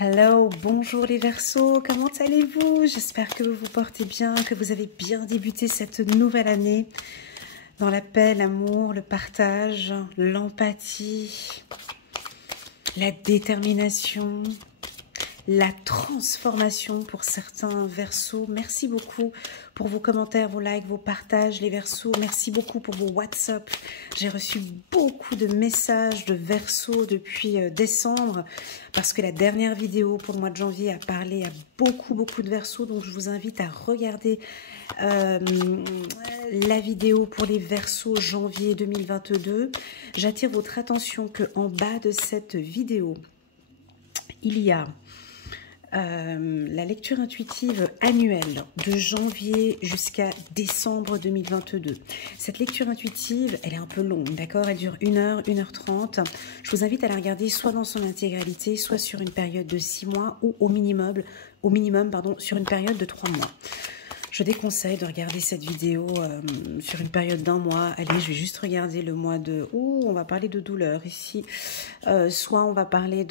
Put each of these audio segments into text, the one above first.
Hello, bonjour les Verseaux, comment allez-vous? J'espère que vous vous portez bien, que vous avez bien débuté cette nouvelle année dans la paix, l'amour, le partage, l'empathie, la détermination, la transformation pour certains Verseaux. Merci beaucoup pour vos commentaires, vos likes, vos partages, les Verseaux. Merci beaucoup pour vos WhatsApp. J'ai reçu beaucoup de messages de Verseaux depuis décembre parce que la dernière vidéo pour le mois de janvier a parlé à beaucoup de Verseaux. Donc je vous invite à regarder la vidéo pour les Verseaux janvier 2022. J'attire votre attention qu'en bas de cette vidéo, il y a la lecture intuitive annuelle de janvier jusqu'à décembre 2022. Cette lecture intuitive, elle est un peu longue, d'accord? Elle dure 1 heure, 1 heure 30. Je vous invite à la regarder soit dans son intégralité, soit sur une période de 6 mois ou au minimum sur une période de 3 mois. Je déconseille de regarder cette vidéo sur une période d'1 mois. Allez, je vais juste regarder le mois de... on va parler de douleur ici. Soit on va parler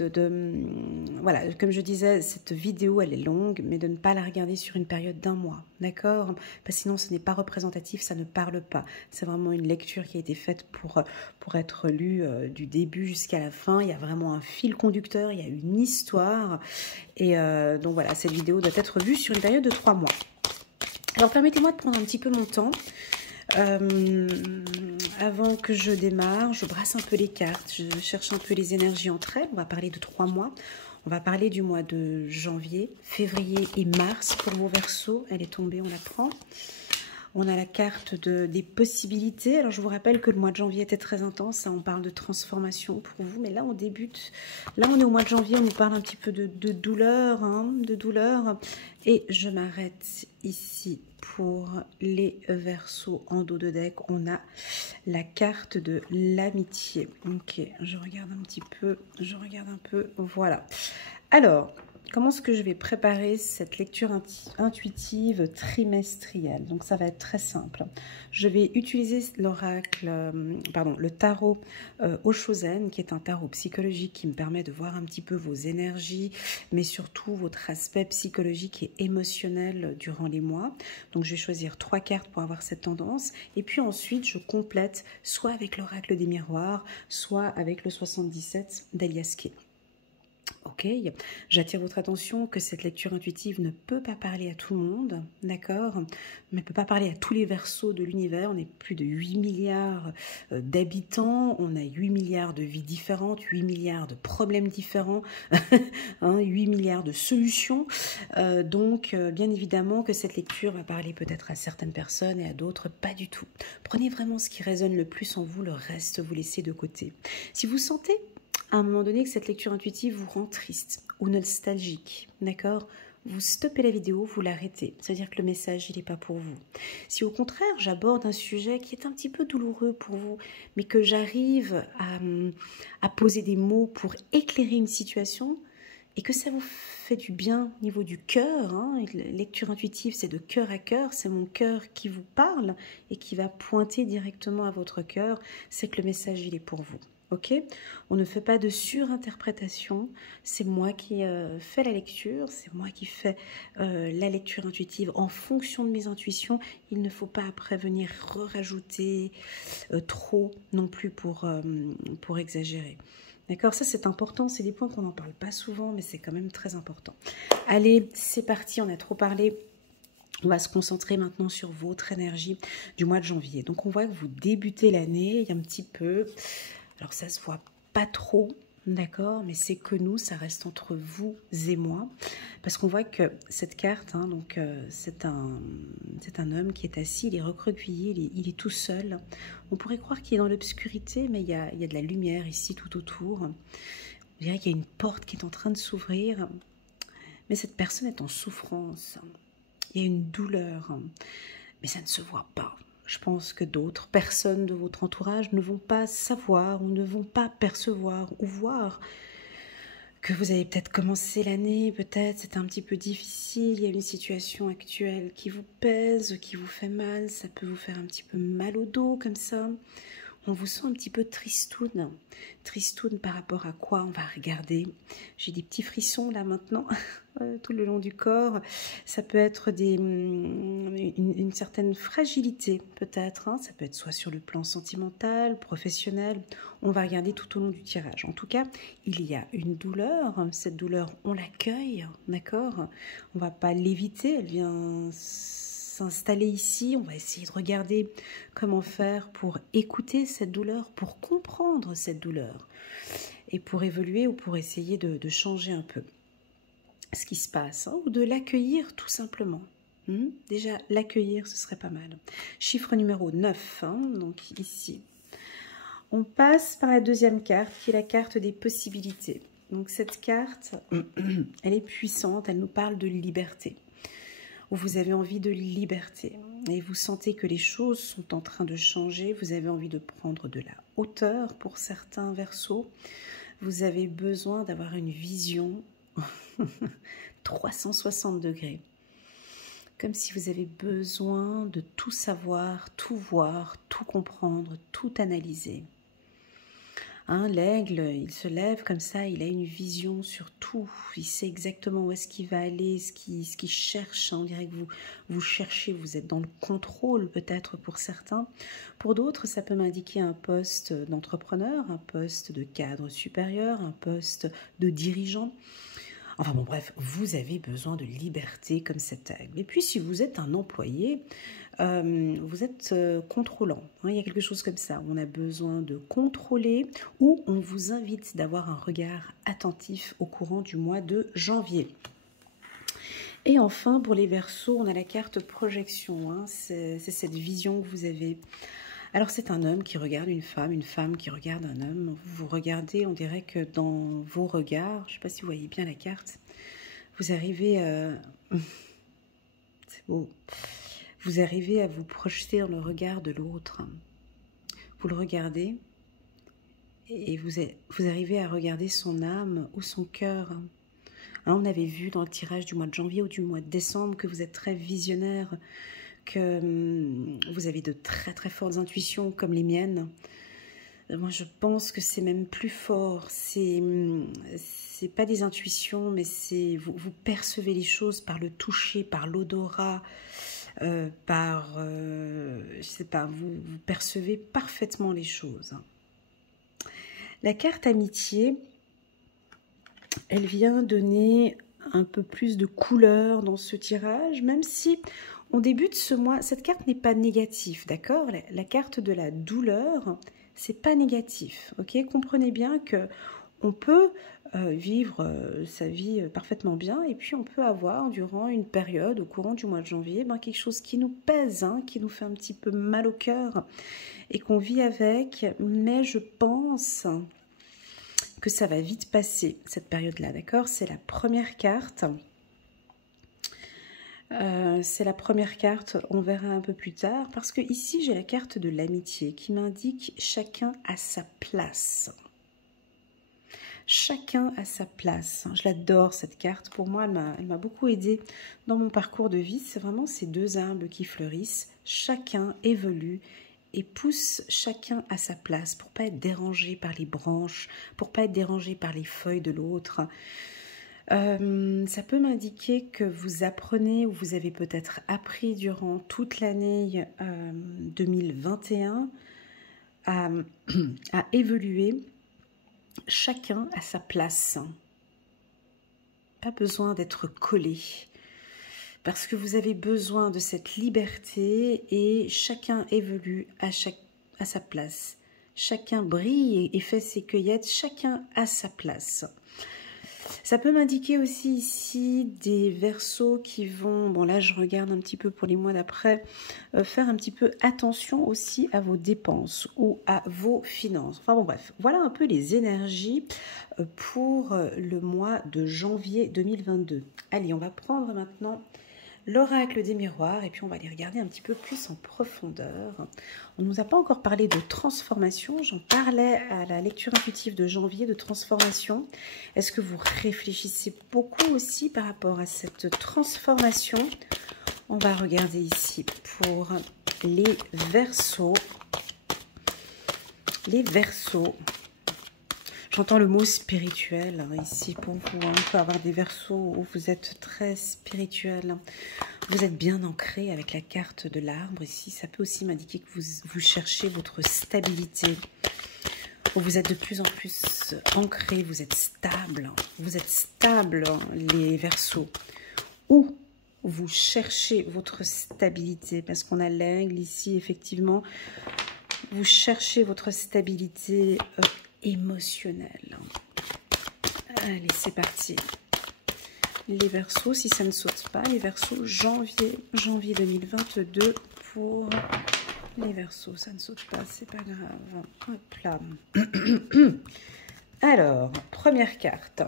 voilà, comme je disais, cette vidéo, elle est longue, mais de ne pas la regarder sur une période d'1 mois. D'accord? Parce que sinon, ce n'est pas représentatif, ça ne parle pas. C'est vraiment une lecture qui a été faite pour être lue du début jusqu'à la fin. Il y a vraiment un fil conducteur, il y a une histoire. Et donc voilà, cette vidéo doit être vue sur une période de 3 mois. Alors permettez-moi de prendre un petit peu mon temps. Avant que je démarre, je brasse un peu les cartes, je cherche un peu les énergies entre elles. On va parler de 3 mois. On va parler du mois de janvier, février et mars pour vos Verseaux. Elle est tombée, on la prend. On a la carte des possibilités. Alors, je vous rappelle que le mois de janvier était très intense. Hein, on parle de transformation pour vous. Mais là, on débute. Là, on est au mois de janvier. On nous parle un petit peu de douleur. Hein, de douleur. Et je m'arrête ici pour les Verseaux en dos de deck. On a la carte de l'amitié. Ok, je regarde un petit peu. Je regarde un peu. Voilà. Alors... comment est-ce que je vais préparer cette lecture intuitive trimestrielle? Donc ça va être très simple. Je vais utiliser l'oracle, le tarot Oshozen, qui est un tarot psychologique qui me permet de voir un petit peu vos énergies, mais surtout votre aspect psychologique et émotionnel durant les mois. Donc je vais choisir 3 cartes pour avoir cette tendance. Et puis ensuite, je complète soit avec l'oracle des miroirs, soit avec le 77 d'Elias Kay. Ok, j'attire votre attention que cette lecture intuitive ne peut pas parler à tout le monde, d'accord, mais ne peut pas parler à tous les Verseaux de l'univers. On est plus de 8 milliards d'habitants, on a 8 milliards de vies différentes, 8 milliards de problèmes différents, hein, 8 milliards de solutions. Donc, bien évidemment que cette lecture va parler peut-être à certaines personnes et à d'autres pas du tout. Prenez vraiment ce qui résonne le plus en vous, le reste vous laissez de côté. Si vous sentez à un moment donné que cette lecture intuitive vous rend triste ou nostalgique, d'accord? Vous stoppez la vidéo, vous l'arrêtez. C'est-à-dire que le message, il n'est pas pour vous. Si au contraire, j'aborde un sujet qui est un petit peu douloureux pour vous, mais que j'arrive à poser des mots pour éclairer une situation et que ça vous fait du bien au niveau du cœur, hein, lecture intuitive, c'est de cœur à cœur, c'est mon cœur qui vous parle et qui va pointer directement à votre cœur, c'est que le message, il est pour vous. Ok, on ne fait pas de surinterprétation, c'est moi qui fais la lecture, c'est moi qui fais la lecture intuitive en fonction de mes intuitions. Il ne faut pas après venir rajouter trop non plus pour exagérer. D'accord, ça c'est important, c'est des points qu'on n'en parle pas souvent, mais c'est quand même très important. Allez, c'est parti, on a trop parlé. On va se concentrer maintenant sur votre énergie du mois de janvier. Donc on voit que vous débutez l'année, il y a un petit peu... alors ça se voit pas trop, d'accord, mais c'est que nous, ça reste entre vous et moi, parce qu'on voit que cette carte, hein, donc c'est un homme qui est assis, il est recroquevillé, il est tout seul. On pourrait croire qu'il est dans l'obscurité, mais il y a de la lumière ici tout autour. On dirait qu'il y a une porte qui est en train de s'ouvrir, mais cette personne est en souffrance. Il y a une douleur, mais ça ne se voit pas. Je pense que d'autres personnes de votre entourage ne vont pas savoir ou ne vont pas percevoir ou voir que vous avez peut-être commencé l'année, peut-être c'est un petit peu difficile, il y a une situation actuelle qui vous pèse, qui vous fait mal, ça peut vous faire un petit peu mal au dos comme ça. On vous sent un petit peu tristoun. Tristoun par rapport à quoi? On va regarder. J'ai des petits frissons là maintenant, tout le long du corps. Ça peut être une certaine fragilité peut-être. Hein. Ça peut être soit sur le plan sentimental, professionnel. On va regarder tout au long du tirage. En tout cas, il y a une douleur. Cette douleur, on l'accueille, d'accord? On ne va pas l'éviter. Elle vient s'installer ici, on va essayer de regarder comment faire pour écouter cette douleur, pour comprendre cette douleur et pour évoluer ou pour essayer de changer un peu ce qui se passe, hein, ou de l'accueillir tout simplement. Déjà, l'accueillir, ce serait pas mal. Chiffre numéro 9, hein, donc ici. On passe par la deuxième carte, qui est la carte des possibilités. Donc cette carte, elle est puissante, elle nous parle de liberté. Vous avez envie de liberté et vous sentez que les choses sont en train de changer, vous avez envie de prendre de la hauteur pour certains Verseaux, vous avez besoin d'avoir une vision 360 degrés, comme si vous avez besoin de tout savoir, tout voir, tout comprendre, tout analyser. Hein, l'aigle, il se lève comme ça, il a une vision sur tout, il sait exactement où est-ce qu'il va aller, ce qu'il cherche. Hein. On dirait que vous cherchez, vous êtes dans le contrôle peut-être pour certains. Pour d'autres, ça peut m'indiquer un poste d'entrepreneur, un poste de cadre supérieur, un poste de dirigeant. Enfin bon, bref, vous avez besoin de liberté comme cet aigle. Et puis si vous êtes un employé, vous êtes contrôlant. Hein, il y a quelque chose comme ça. On a besoin de contrôler ou on vous invite d'avoir un regard attentif au courant du mois de janvier. Et enfin, pour les Verseaux, on a la carte projection. Hein, c'est cette vision que vous avez. Alors c'est un homme qui regarde une femme qui regarde un homme. Vous regardez, on dirait que dans vos regards, je ne sais pas si vous voyez bien la carte, vous arrivez c'est beau, vous arrivez à vous projeter dans le regard de l'autre. Vous le regardez et vous arrivez à regarder son âme ou son cœur. Hein, on avait vu dans le tirage du mois de janvier ou du mois de décembre que vous êtes très visionnaire, que vous avez de très très fortes intuitions comme les miennes. Moi je pense que c'est même plus fort, c'est pas des intuitions, mais c'est vous percevez les choses par le toucher, par l'odorat, je sais pas, vous percevez parfaitement les choses. La carte amitié, elle vient donner un peu plus de couleur dans ce tirage, même si on débute ce mois, cette carte n'est pas négative, d'accord? La carte de la douleur, c'est pas négatif, ok? Comprenez bien que on peut vivre sa vie parfaitement bien et puis on peut avoir durant une période, au courant du mois de janvier, quelque chose qui nous pèse, hein, qui nous fait un petit peu mal au cœur et qu'on vit avec, mais je pense que ça va vite passer, cette période-là, d'accord? C'est la première carte. C'est la première carte, on verra un peu plus tard, parce que ici j'ai la carte de l'amitié qui m'indique chacun à sa place. Chacun à sa place. Je l'adore cette carte, pour moi elle m'a beaucoup aidée dans mon parcours de vie. C'est vraiment ces deux arbres qui fleurissent, chacun évolue et pousse chacun à sa place pour pas être dérangé par les branches, pour pas être dérangé par les feuilles de l'autre. Ça peut m'indiquer que vous apprenez ou vous avez peut-être appris durant toute l'année 2021 à évoluer chacun à sa place. Pas besoin d'être collé parce que vous avez besoin de cette liberté et chacun évolue à sa place. Chacun brille et fait ses cueillettes, chacun à sa place. Ça peut m'indiquer aussi ici des Verseaux qui vont, bon là je regarde un petit peu pour les mois d'après, faire un petit peu attention aussi à vos dépenses ou à vos finances. Enfin bon bref, voilà un peu les énergies pour le mois de janvier 2022. Allez, on va prendre maintenant l'oracle des miroirs et puis on va les regarder un petit peu plus en profondeur. On ne nous a pas encore parlé de transformation, j'en parlais à la lecture intuitive de janvier de transformation. Est-ce que vous réfléchissez beaucoup aussi par rapport à cette transformation? On va regarder ici pour les Verseaux. Les Verseaux. J'entends le mot spirituel ici pour vous. On peut avoir des Verseaux où vous êtes très spirituel. Vous êtes bien ancré avec la carte de l'arbre. Ici, ça peut aussi m'indiquer que vous cherchez votre stabilité. Vous êtes de plus en plus ancré, vous êtes stable. Vous êtes stable, les Verseaux. Où vous cherchez votre stabilité, parce qu'on a l'aigle ici, effectivement. Vous cherchez votre stabilité émotionnelle. Allez, c'est parti. Les Verseaux, si ça ne saute pas, les Verseaux, janvier 2022 pour les Verseaux. Ça ne saute pas, c'est pas grave. Hop là. Alors, première carte.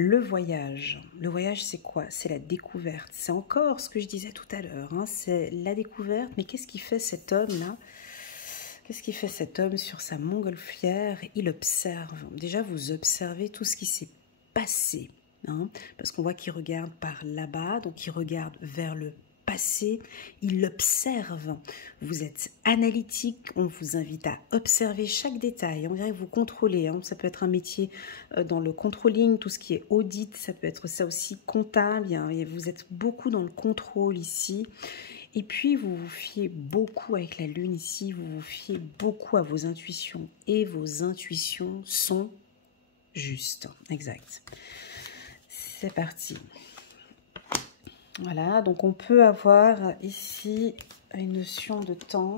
Le voyage. Le voyage, c'est quoi? C'est la découverte. C'est encore ce que je disais tout à l'heure. Hein. C'est la découverte. Mais qu'est-ce qui fait cet homme-là? Qu'est-ce qui fait cet homme sur sa montgolfière? Il observe. Déjà, vous observez tout ce qui s'est passé. Hein, parce qu'on voit qu'il regarde par là-bas. Donc, il regarde vers le passé. Il observe. Vous êtes analytique. On vous invite à observer chaque détail. On dirait que vous contrôlez. Hein, ça peut être un métier dans le controlling, tout ce qui est audit. Ça peut être ça aussi comptable. Hein, et vous êtes beaucoup dans le contrôle ici. Et puis, vous vous fiez beaucoup avec la lune ici. Vous vous fiez beaucoup à vos intuitions. Et vos intuitions sont justes. Exact. C'est parti. Voilà, donc on peut avoir ici une notion de temps.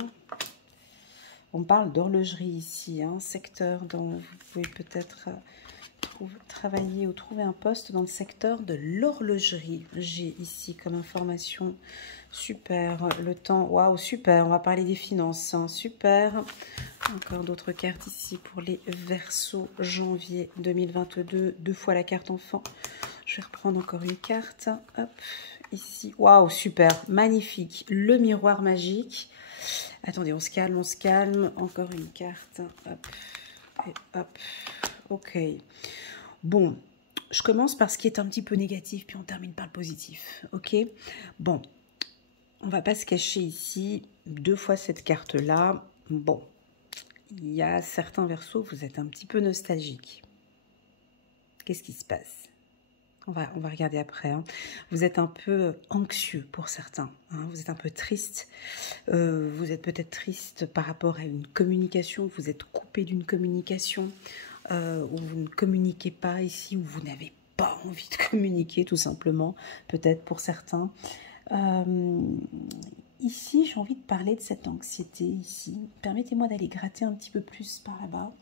On parle d'horlogerie ici, hein, secteur dont vous pouvez peut-être travailler ou trouver un poste dans le secteur de l'horlogerie. J'ai ici comme information, super, le temps, waouh, super, on va parler des finances, hein, super. Encore d'autres cartes ici pour les Verseaux, janvier 2022, 2 fois la carte enfant. Je vais reprendre encore une carte, hop. Ici, waouh, super, magnifique, le miroir magique. Attendez, on se calme, encore une carte, hop, et hop, ok. Bon, je commence par ce qui est un petit peu négatif, puis on termine par le positif, ok. Bon, on va pas se cacher ici, 2 fois cette carte-là, bon, il y a certains Verseaux, vous êtes un petit peu nostalgique. Qu'est-ce qui se passe ? On va regarder après. Hein. Vous êtes un peu anxieux pour certains. Hein. Vous êtes un peu triste. Vous êtes peut-être triste par rapport à une communication. Vous êtes coupé d'une communication. Où vous ne communiquez pas ici. Où vous n'avez pas envie de communiquer tout simplement. Peut-être pour certains. Ici, j'ai envie de parler de cette anxiété ici. Permettez-moi d'aller gratter un petit peu plus par là-bas.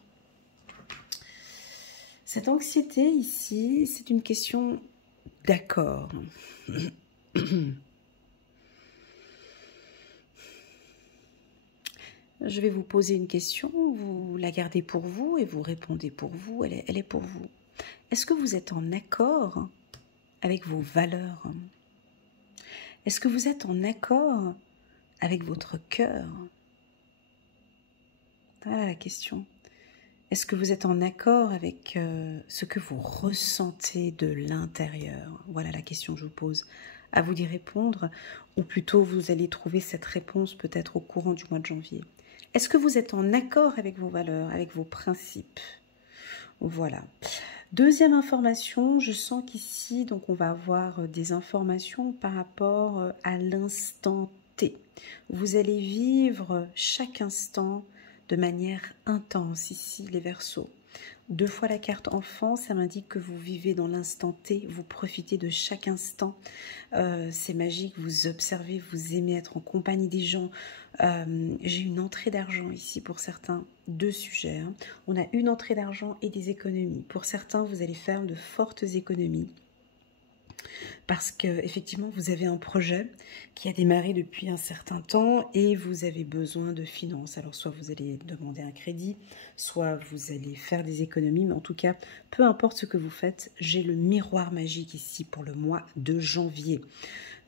Cette anxiété ici, c'est une question d'accord. Je vais vous poser une question, vous la gardez pour vous et vous répondez pour vous, elle est pour vous. Est-ce que vous êtes en accord avec vos valeurs? Est-ce que vous êtes en accord avec votre cœur? Voilà la question. Est-ce que vous êtes en accord avec ce que vous ressentez de l'intérieur? Voilà la question que je vous pose. À vous d'y répondre, ou plutôt vous allez trouver cette réponse peut-être au courant du mois de janvier. Est-ce que vous êtes en accord avec vos valeurs, avec vos principes? Voilà. Deuxième information, je sens qu'ici, donc on va avoir des informations par rapport à l'instant T. Vous allez vivre chaque instant de manière intense ici, les Verseaux. 2 fois la carte enfant, ça m'indique que vous vivez dans l'instant T, vous profitez de chaque instant. C'est magique, vous observez, vous aimez être en compagnie des gens. J'ai une entrée d'argent ici pour certains, 2 sujets. Hein. On a une entrée d'argent et des économies. Pour certains, vous allez faire de fortes économies. Parce que effectivement vous avez un projet qui a démarré depuis un certain temps et vous avez besoin de finances. Alors soit vous allez demander un crédit, soit vous allez faire des économies, mais en tout cas, peu importe ce que vous faites, j'ai le miroir magique ici pour le mois de janvier.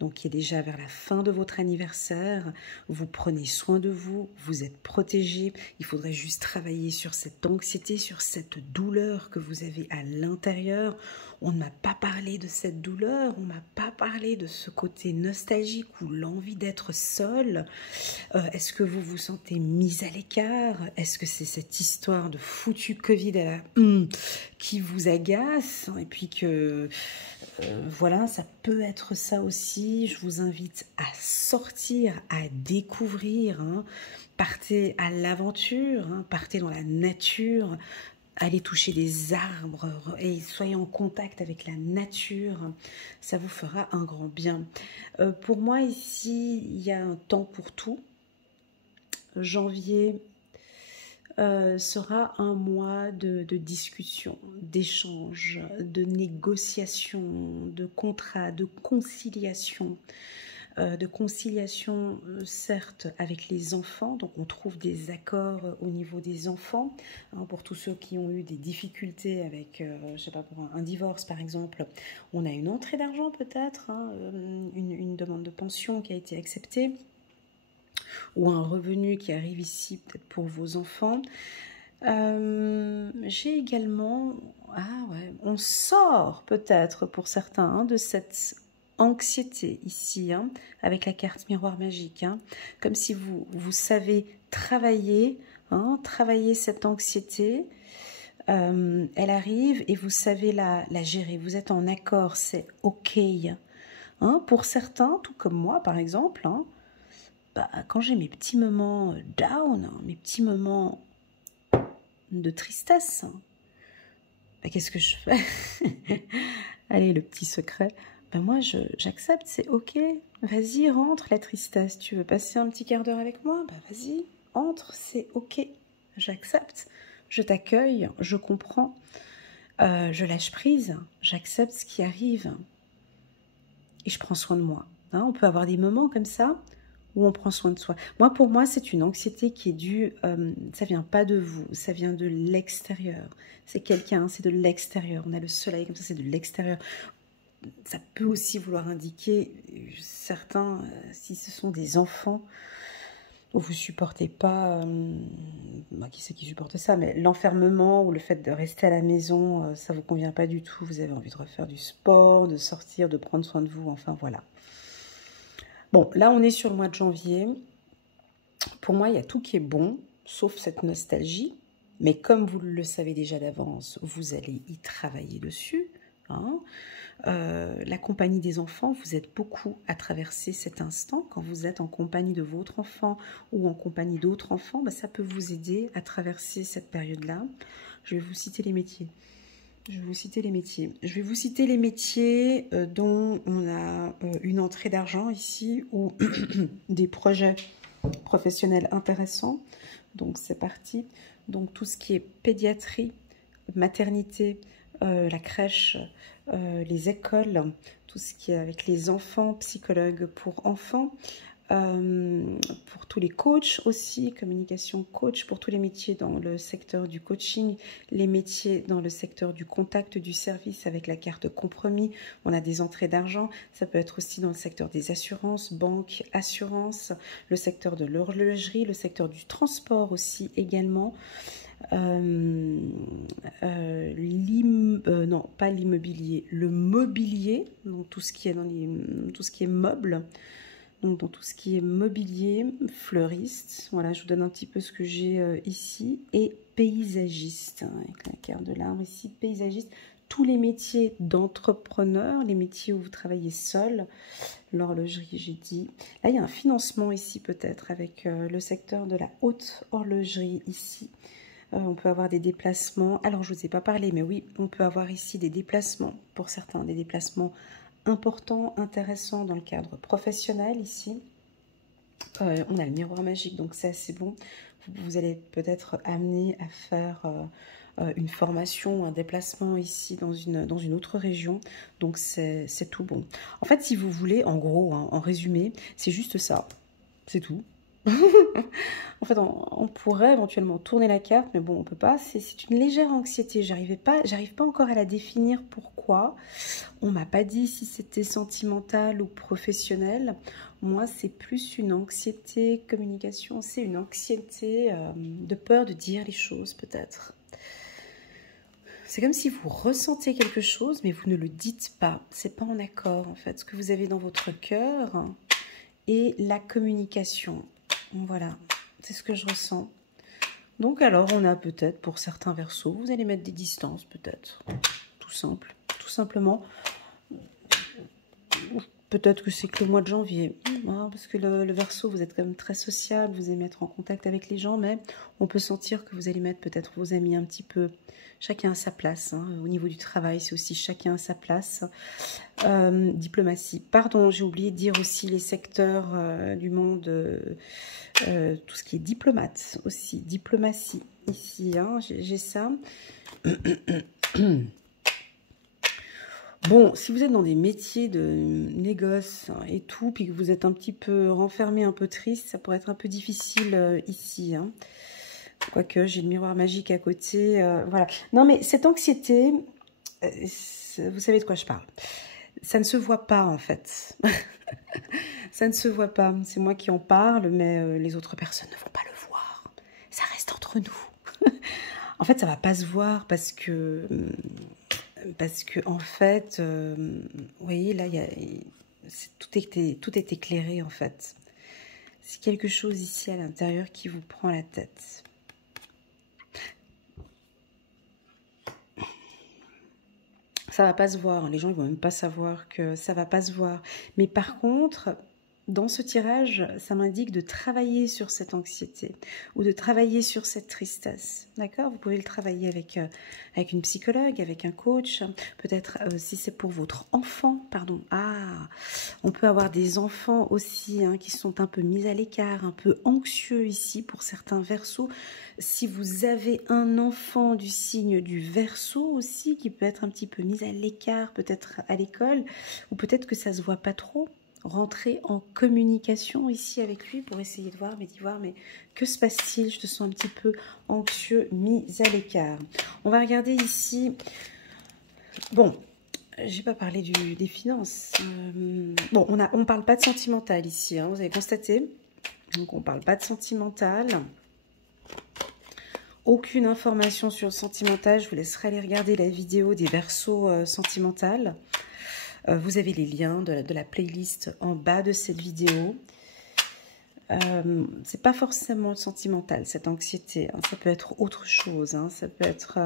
donc qui est déjà vers la fin de votre anniversaire. Vous prenez soin de vous, vous êtes protégé. Il faudrait juste travailler sur cette anxiété, sur cette douleur que vous avez à l'intérieur. On ne m'a pas parlé de cette douleur, on ne m'a pas parlé de ce côté nostalgique ou l'envie d'être seul. Est-ce que vous vous sentez mis à l'écart? Est-ce que c'est cette histoire de foutu Covid qui vous agace? Et puis que, voilà, ça peut être ça aussi. Je vous invite à sortir, à découvrir. Partez à l'aventure, partez dans la nature. Allez toucher des arbres et soyez en contact avec la nature, ça vous fera un grand bien. Pour moi ici, il y a un temps pour tout. Janvier sera un mois de discussion, d'échange, de négociation, de contrat, de conciliation. Certes avec les enfants, donc on trouve des accords au niveau des enfants, pour tous ceux qui ont eu des difficultés avec, je sais pas, pour un divorce par exemple, on a une entrée d'argent peut-être, une demande de pension qui a été acceptée, ou un revenu qui arrive ici peut-être pour vos enfants. J'ai également, on sort peut-être pour certains de cette anxiété ici, avec la carte miroir magique, comme si vous savez travailler, travailler cette anxiété. Elle arrive et vous savez la gérer, vous êtes en accord, c'est ok. Pour certains, tout comme moi par exemple, quand j'ai mes petits moments down, mes petits moments de tristesse, qu'est-ce que je fais? Allez, le petit secret. Moi, j'accepte, c'est ok. Vas-y, rentre la tristesse. Tu veux passer un petit quart d'heure avec moi? Vas-y, entre, c'est ok. J'accepte, je t'accueille, je comprends, je lâche prise, j'accepte ce qui arrive. Et je prends soin de moi. On peut avoir des moments comme ça où on prend soin de soi. Pour moi, c'est une anxiété qui est due, ça vient pas de vous, ça vient de l'extérieur. C'est quelqu'un, c'est de l'extérieur. On a le soleil comme ça, c'est de l'extérieur. Ça peut aussi vouloir indiquer, certains, si ce sont des enfants, où vous supportez pas, qui c'est qui supporte ça, mais l'enfermement ou le fait de rester à la maison, ça vous convient pas du tout. Vous avez envie de refaire du sport, de sortir, de prendre soin de vous, enfin voilà. Bon, là on est sur le mois de janvier. Pour moi, il y a tout qui est bon, sauf cette nostalgie. Mais comme vous le savez déjà d'avance, vous allez y travailler dessus. La compagnie des enfants, vous êtes beaucoup à traverser cet instant. Quand vous êtes en compagnie de votre enfant ou en compagnie d'autres enfants, ça peut vous aider à traverser cette période-là. Je vais vous citer les métiers. Je vais vous citer les métiers dont on a une entrée d'argent ici ou des projets professionnels intéressants. Donc c'est parti. Donc tout ce qui est pédiatrie, maternité, la crèche, les écoles, tout ce qui est avec les enfants, psychologue pour enfants, pour tous les coachs aussi, communication coach, pour tous les métiers dans le secteur du coaching, les métiers dans le secteur du contact, du service avec la carte compromis, on a des entrées d'argent, ça peut être aussi dans le secteur des assurances, banque, assurance, le secteur de l'horlogerie, le secteur du transport aussi également. Non, pas l'immobilier, le mobilier, donc tout ce qui est tout ce qui est meuble, donc dans tout ce qui est mobilier, fleuriste, voilà, je vous donne un petit peu ce que j'ai ici, et paysagiste, avec la carte de l'arbre ici, paysagiste, tous les métiers d'entrepreneur, les métiers où vous travaillez seul, l'horlogerie j'ai dit, là il y a un financement ici peut-être avec le secteur de la haute horlogerie ici. On peut avoir des déplacements. Alors, je ne vous ai pas parlé, mais oui, on peut avoir ici des déplacements, pour certains, des déplacements importants, intéressants dans le cadre professionnel ici. On a le miroir magique, donc c'est assez bon. Vous allez peut-être amener à faire une formation, un déplacement ici dans une autre région. Donc, c'est tout bon. En fait, si vous voulez, en gros, en résumé, c'est juste ça. C'est tout. En fait, on pourrait éventuellement tourner la carte, mais bon, on peut pas. C'est une légère anxiété. J'arrive pas encore à la définir. Pourquoi? On m'a pas dit si c'était sentimental ou professionnel. Moi, c'est plus une anxiété communication. C'est une anxiété de peur de dire les choses, peut-être. C'est comme si vous ressentez quelque chose, mais vous ne le dites pas. C'est pas en accord, en fait. Ce que vous avez dans votre cœur et la communication. Voilà, c'est ce que je ressens. Donc alors, on a peut-être, pour certains versos, vous allez mettre des distances, peut-être. Tout simple, tout simplement. Peut-être que c'est que le mois de janvier, hein, parce que le Verseau, vous êtes quand même très sociable, vous aimez être en contact avec les gens, mais on peut sentir que vous allez mettre peut-être vos amis un petit peu, chacun à sa place. Hein. Au niveau du travail, c'est aussi chacun à sa place. Diplomatie. Pardon, j'ai oublié de dire aussi les secteurs du monde, tout ce qui est diplomate aussi, diplomatie ici, hein, j'ai ça. Bon, si vous êtes dans des métiers de négoce et tout, puis que vous êtes un petit peu renfermé, un peu triste, ça pourrait être un peu difficile ici. Hein. Quoique, j'ai le miroir magique à côté. Voilà. Non, mais cette anxiété, vous savez de quoi je parle. Ça ne se voit pas, en fait. Ça ne se voit pas. C'est moi qui en parle, mais les autres personnes ne vont pas le voir. Ça reste entre nous. En fait, ça va pas se voir parce que en fait, vous voyez, là, tout est éclairé, en fait. C'est quelque chose ici à l'intérieur qui vous prend la tête. Ça va pas se voir, les gens ils vont même pas savoir que ça va pas se voir. Mais par contre, dans ce tirage, ça m'indique de travailler sur cette anxiété ou de travailler sur cette tristesse. D'accord? Vous pouvez le travailler avec une psychologue, avec un coach. Peut-être si c'est pour votre enfant, pardon. Ah, on peut avoir des enfants aussi hein, qui sont un peu mis à l'écart, un peu anxieux ici pour certains versos. Si vous avez un enfant du signe du Verseau aussi qui peut être un petit peu mis à l'écart, peut-être à l'école, ou peut-être que ça se voit pas trop. Rentrer en communication ici avec lui pour essayer de voir, mais que se passe-t-il? Je te sens un petit peu anxieux, mis à l'écart. On va regarder ici. Bon, j'ai pas parlé des finances. Bon, on parle pas de sentimental ici, hein, vous avez constaté. Donc on parle pas de sentimental. Aucune information sur le sentimental. Je vous laisserai aller regarder la vidéo des versos sentimentales. Vous avez les liens de la playlist en bas de cette vidéo. C'est pas forcément sentimental, cette anxiété. Hein. Ça peut être autre chose. Hein. Ça peut être...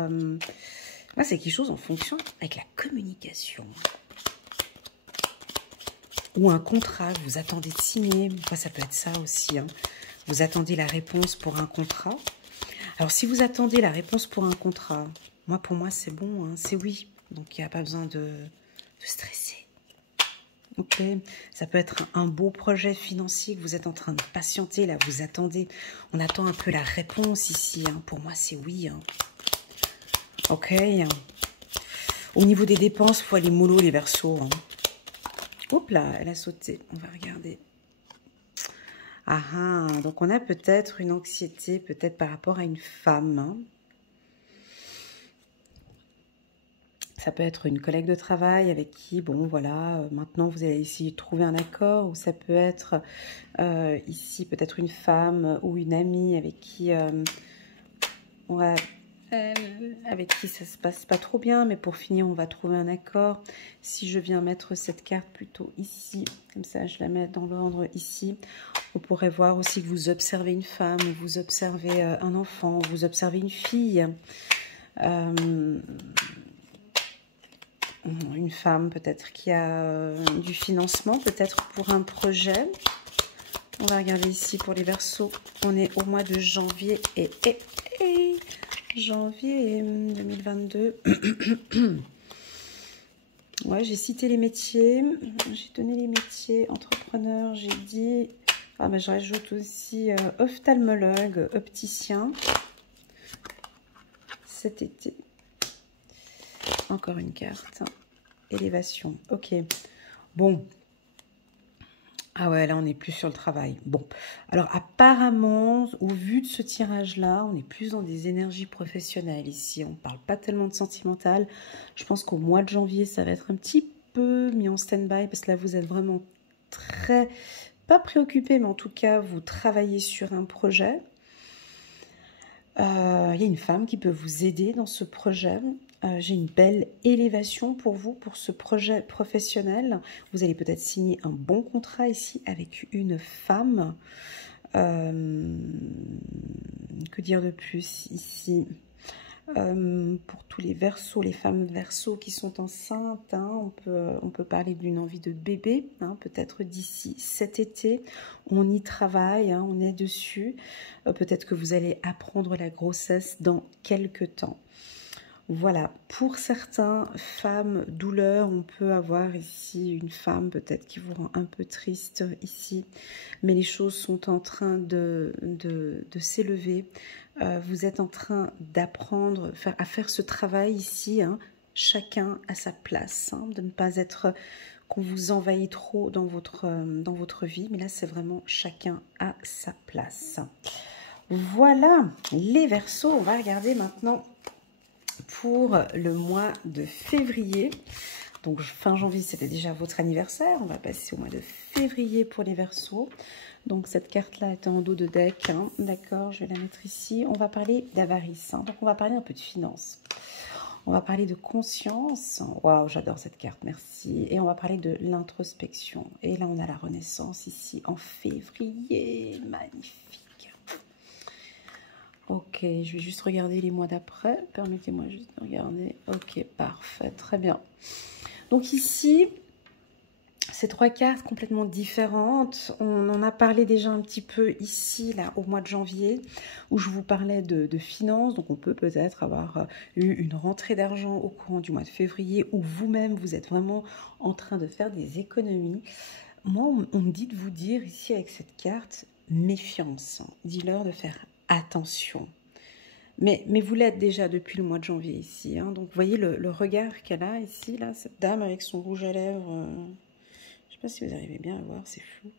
c'est quelque chose en fonction avec la communication. Ou un contrat, vous attendez de signer. Moi, ça peut être ça aussi. Hein. Vous attendez la réponse pour un contrat. Alors, si vous attendez la réponse pour un contrat, pour moi, c'est bon. Hein. C'est oui. Donc, il n'y a pas besoin de stresser. Ok, ça peut être un beau projet financier que vous êtes en train de patienter, là, vous attendez. On attend un peu la réponse ici, hein. Pour moi, c'est oui. Hein. Ok. Au niveau des dépenses, il faut aller mollo les versos. Hein. Hop là, elle a sauté. On va regarder. Ah ah, donc on a peut-être une anxiété, peut-être par rapport à une femme. Hein. Ça peut être une collègue de travail avec qui, bon voilà, maintenant vous allez essayer de trouver un accord. Ou ça peut être ici peut-être une femme ou une amie avec qui avec qui ça se passe pas trop bien. Mais pour finir, on va trouver un accord. Si je viens mettre cette carte plutôt ici, comme ça je la mets dans l'ordre ici. On pourrait voir aussi que vous observez une femme, ou vous observez un enfant, ou vous observez une fille. Une femme peut-être qui a du financement, peut-être pour un projet. On va regarder ici pour les versos. On est au mois de janvier et janvier 2022. Ouais, j'ai cité les métiers. J'ai donné les métiers. Entrepreneur, j'ai dit... Ah ben je rajoute aussi ophtalmologue, opticien. Cet été. Encore une carte. Élévation. Ok. Bon. Ah ouais, là, on est plus sur le travail. Bon, alors apparemment, au vu de ce tirage-là, on est plus dans des énergies professionnelles ici. On ne parle pas tellement de sentimental. Je pense qu'au mois de janvier, ça va être un petit peu mis en stand-by parce que là, vous êtes vraiment très, pas préoccupé, mais en tout cas, vous travaillez sur un projet. Il y a une femme qui peut vous aider dans ce projet. J'ai une belle élévation pour vous, pour ce projet professionnel. Vous allez peut-être signer un bon contrat ici avec une femme. Que dire de plus ici? Pour tous les Verseaux, les femmes Verseaux qui sont enceintes, hein, on peut parler d'une envie de bébé, hein, peut-être d'ici cet été. On y travaille, hein, on est dessus. Peut-être que vous allez apprendre la grossesse dans quelques temps. Voilà, pour certains, femmes, douleur, on peut avoir ici une femme peut-être qui vous rend un peu triste ici, mais les choses sont en train de s'élever. Vous êtes en train d'apprendre à faire ce travail ici, hein, chacun à sa place, hein, de ne pas être qu'on vous envahit trop dans votre vie, mais là c'est vraiment chacun à sa place. Voilà, les Verseaux, on va regarder maintenant pour le mois de février. Donc fin janvier, c'était déjà votre anniversaire. On va passer au mois de février pour les Verseaux. Donc cette carte-là est en dos de deck. Hein. D'accord, je vais la mettre ici. On va parler d'avarice. Hein. Donc on va parler un peu de finances. On va parler de conscience. Waouh, j'adore cette carte, merci. Et on va parler de l'introspection. Et là, on a la renaissance ici en février. Magnifique. Ok, je vais juste regarder les mois d'après. Permettez-moi juste de regarder. Ok, parfait, très bien. Donc ici, ces trois cartes complètement différentes. On en a parlé déjà un petit peu ici, là, au mois de janvier, où je vous parlais de finances. Donc on peut peut-être avoir eu une rentrée d'argent au courant du mois de février, où vous-même, vous êtes vraiment en train de faire des économies. Moi, on me dit de vous dire ici avec cette carte, méfiance. Dis-leur de faire attention. Mais vous l'êtes déjà depuis le mois de janvier ici. Hein. Donc, vous voyez le regard qu'elle a ici, là, cette dame avec son rouge à lèvres. Je ne sais pas si vous arrivez bien à voir, c'est flou.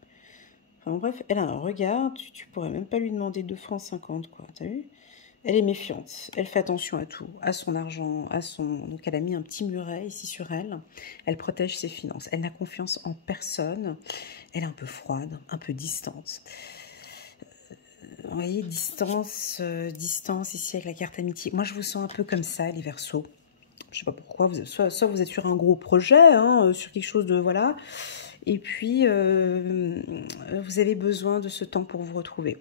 Enfin, bref, elle a un regard, tu pourrais même pas lui demander 2,50 francs, quoi. T'as vu? Elle est méfiante, elle fait attention à tout, à son argent, à son... Donc, elle a mis un petit muret ici sur elle. Elle protège ses finances. Elle n'a confiance en personne. Elle est un peu froide, un peu distante. Vous voyez, distance ici avec la carte amitié. Moi, je vous sens un peu comme ça, les Verseaux. Je sais pas pourquoi. Soit vous êtes sur un gros projet, hein, sur quelque chose de... Voilà. Et puis, vous avez besoin de ce temps pour vous retrouver.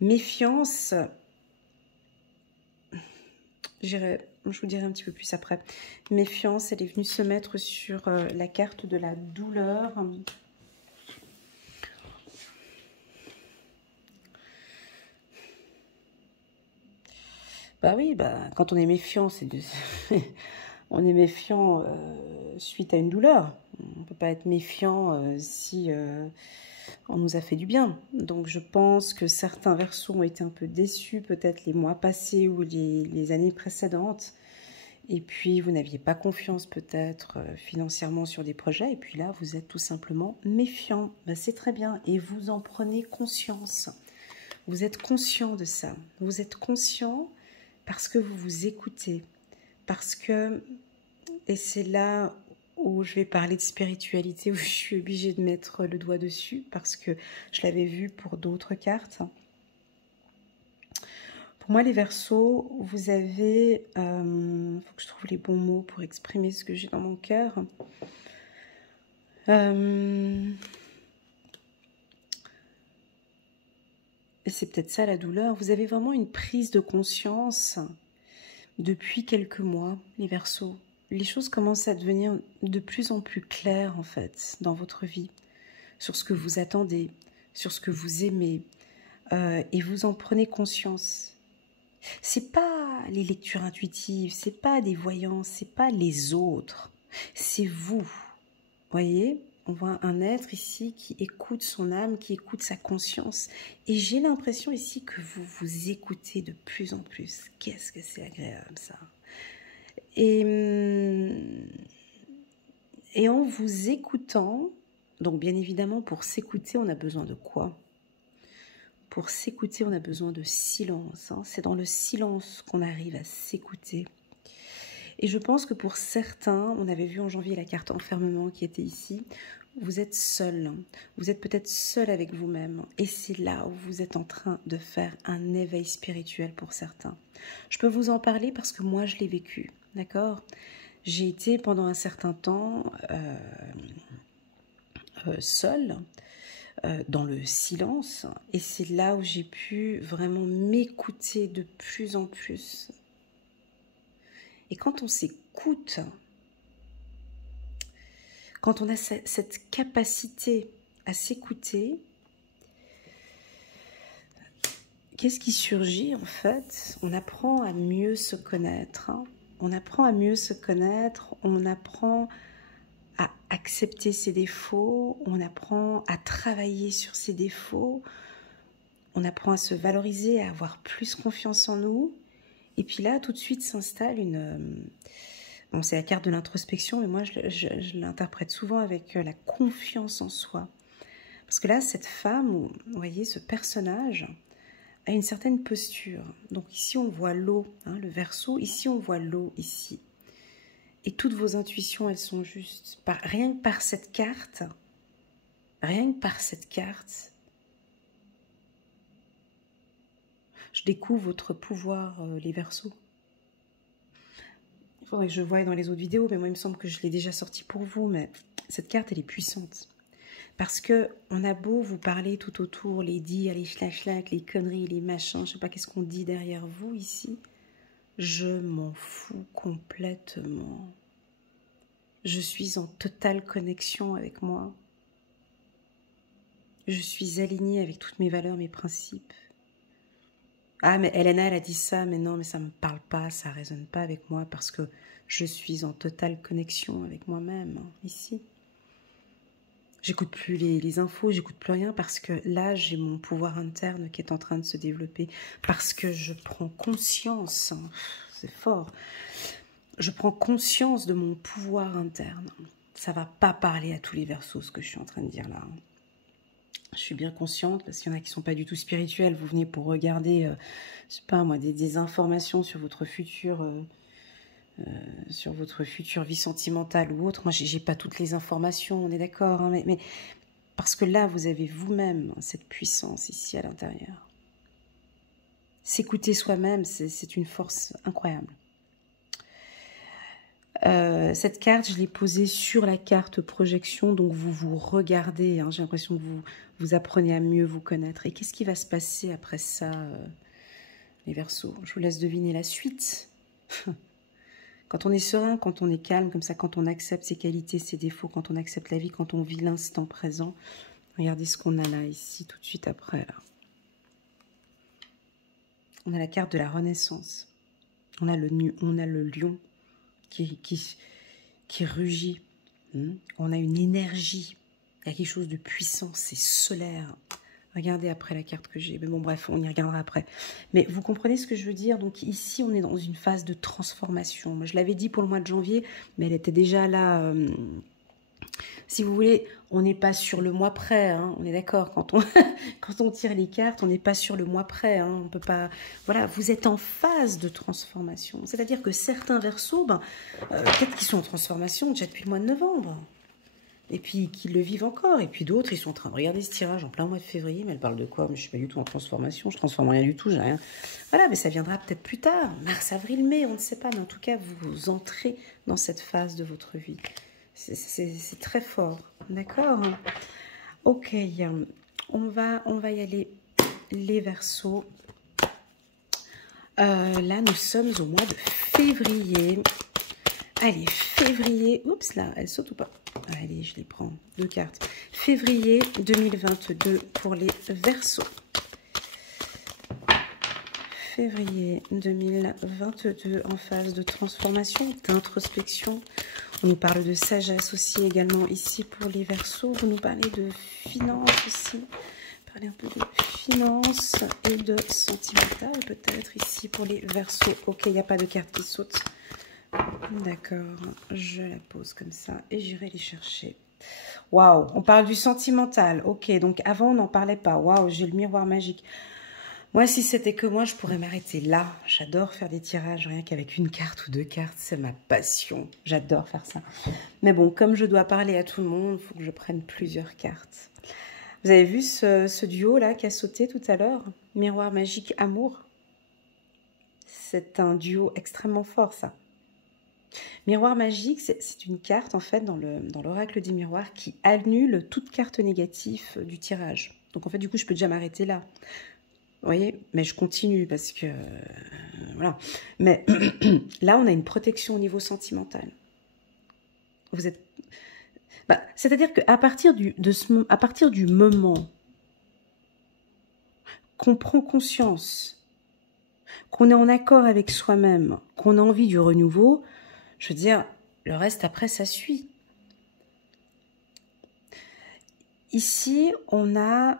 Méfiance. Je vous dirai un petit peu plus après. Méfiance, elle est venue se mettre sur la carte de la douleur. Bah oui, bah, quand on est méfiant, on est méfiant suite à une douleur. On ne peut pas être méfiant si on nous a fait du bien. Donc je pense que certains Verseaux ont été un peu déçus, peut-être les mois passés ou les années précédentes. Et puis vous n'aviez pas confiance peut-être financièrement sur des projets. Et puis là, vous êtes tout simplement méfiant. Bah, c'est très bien et vous en prenez conscience. Vous êtes conscient de ça. Vous êtes conscient parce que vous vous écoutez, parce que, et c'est là où je vais parler de spiritualité, où je suis obligée de mettre le doigt dessus, parce que je l'avais vu pour d'autres cartes. Pour moi, les Verseaux, vous avez, faut que je trouve les bons mots pour exprimer ce que j'ai dans mon cœur. Et c'est peut-être ça la douleur. Vous avez vraiment une prise de conscience depuis quelques mois, les Verseaux. Les choses commencent à devenir de plus en plus claires, en fait, dans votre vie, sur ce que vous attendez, sur ce que vous aimez, et vous en prenez conscience. C'est pas les lectures intuitives, c'est pas des voyances, c'est pas les autres, c'est vous. Voyez, on voit un être ici qui écoute son âme, qui écoute sa conscience. Et j'ai l'impression ici que vous vous écoutez de plus en plus. Qu'est-ce que c'est agréable ça. Et en vous écoutant, Donc, bien évidemment, pour s'écouter, on a besoin de quoi? Pour s'écouter, on a besoin de silence. Hein. C'est dans le silence qu'on arrive à s'écouter. Et je pense que pour certains, on avait vu en janvier la carte enfermement qui était ici, vous êtes seul. Vous êtes peut-être seul avec vous-même. Et c'est là où vous êtes en train de faire un éveil spirituel pour certains. Je peux vous en parler parce que moi, je l'ai vécu. D'accord? J'ai été pendant un certain temps seule, dans le silence. Et c'est là où j'ai pu vraiment m'écouter de plus en plus. Et quand on s'écoute, quand on a cette capacité à s'écouter, qu'est-ce qui surgit en fait? On apprend à mieux se connaître. Hein. On apprend à mieux se connaître, on apprend à accepter ses défauts, on apprend à travailler sur ses défauts, on apprend à se valoriser, à avoir plus confiance en nous. Et puis là, tout de suite s'installe une... Bon, c'est la carte de l'introspection, mais moi, je l'interprète souvent avec la confiance en soi. Parce que là, cette femme, vous voyez, ce personnage, a une certaine posture. Donc ici, on voit l'eau, hein, le Verseau. Ici, on voit l'eau, ici. Et toutes vos intuitions, elles sont justes. Rien que par cette carte, je découvre votre pouvoir, les Verseaux. Il faudrait que je voie dans les autres vidéos, mais moi, il me semble que je l'ai déjà sorti pour vous. Mais cette carte, elle est puissante. Parce que on a beau vous parler tout autour, les dires, les schlac-schlac, les conneries, les machins, je sais pas qu'est-ce qu'on dit derrière vous ici. Je m'en fous complètement. Je suis en totale connexion avec moi. Je suis alignée avec toutes mes valeurs, mes principes. Ah, mais Elena, elle a dit ça, mais non, mais ça ne me parle pas, ça ne résonne pas avec moi parce que je suis en totale connexion avec moi-même, hein, ici. J'écoute plus les infos, j'écoute plus rien parce que là, j'ai mon pouvoir interne qui est en train de se développer. Parce que je prends conscience, hein, c'est fort, je prends conscience de mon pouvoir interne. Ça ne va pas parler à tous les Verseaux, ce que je suis en train de dire là. Je suis bien consciente parce qu'il y en a qui ne sont pas du tout spirituels. Vous venez pour regarder, je sais pas moi, des informations sur votre futur... sur votre future vie sentimentale ou autre. Moi, j'ai pas toutes les informations, on est d'accord, hein, mais parce que là, vous avez vous-même cette puissance ici à l'intérieur. S'écouter soi-même, c'est une force incroyable. Cette carte, je l'ai posée sur la carte projection, donc vous vous regardez, hein, j'ai l'impression que vous apprenez à mieux vous connaître. Et qu'est-ce qui va se passer après ça, les Verseaux? Je vous laisse deviner la suite. Quand on est serein, quand on est calme, comme ça, quand on accepte ses qualités, ses défauts, quand on accepte la vie, quand on vit l'instant présent, regardez ce qu'on a là, ici, tout de suite après, là. On a la carte de la renaissance. On a le lion qui rugit. On a une énergie. Il y a quelque chose de puissant, c'est solaire. Regardez après la carte que j'ai. Mais bon, bref, on y regardera après. Mais vous comprenez ce que je veux dire? Donc ici, on est dans une phase de transformation. Moi, je l'avais dit pour le mois de janvier, mais elle était déjà là. Si vous voulez, on n'est pas sur le mois près. Hein, on est d'accord. Quand on tire les cartes, on n'est pas sur le mois près. Hein, on peut pas. Voilà, vous êtes en phase de transformation. C'est-à-dire que certains Verseaux, peut-être qu'ils sont en transformation déjà depuis le mois de novembre. Et puis qu'ils le vivent encore. Et puis d'autres, ils sont en train de regarder ce tirage en plein mois de février. Mais elle parle de quoi? Mais je ne suis pas du tout en transformation. Je ne transforme rien du tout. J'ai rien. Voilà, mais ça viendra peut-être plus tard. Mars, avril, mai, on ne sait pas. Mais en tout cas, vous entrez dans cette phase de votre vie. C'est très fort. D'accord? Ok. On va y aller. Les Verseaux. Là, nous sommes au mois de février. Allez, février. Oups, là, elle saute ou pas? Allez, je les prends. 2 cartes. Février 2022 pour les Verseaux. Février 2022 en phase de transformation, d'introspection. On nous parle de sagesse aussi également ici pour les Verseaux. Vous nous parlez de finances aussi. Parlez un peu de finances et de sentimental peut-être ici pour les Verseaux. Ok, il n'y a pas de carte qui saute. D'accord, je la pose comme ça et j'irai les chercher. Waouh, on parle du sentimental. Ok, donc avant, on n'en parlait pas. Waouh, j'ai le miroir magique. Moi, si c'était que moi, je pourrais m'arrêter là. J'adore faire des tirages, rien qu'avec une carte ou deux cartes. C'est ma passion. J'adore faire ça. Mais bon, comme je dois parler à tout le monde, il faut que je prenne plusieurs cartes. Vous avez vu ce duo-là qui a sauté tout à l'heure? Miroir magique, amour. C'est un duo extrêmement fort, ça. Miroir magique, c'est une carte, en fait, dans l'oracle des miroirs qui annule toute carte négative du tirage. Donc, en fait, du coup, je peux déjà m'arrêter là. Vous voyez? Mais je continue parce que... voilà. Mais là, on a une protection au niveau sentimental. Vous êtes... Bah, c'est-à-dire qu'à partir à partir du moment qu'on prend conscience, qu'on est en accord avec soi-même, qu'on a envie du renouveau, je veux dire, le reste après, ça suit. Ici, on a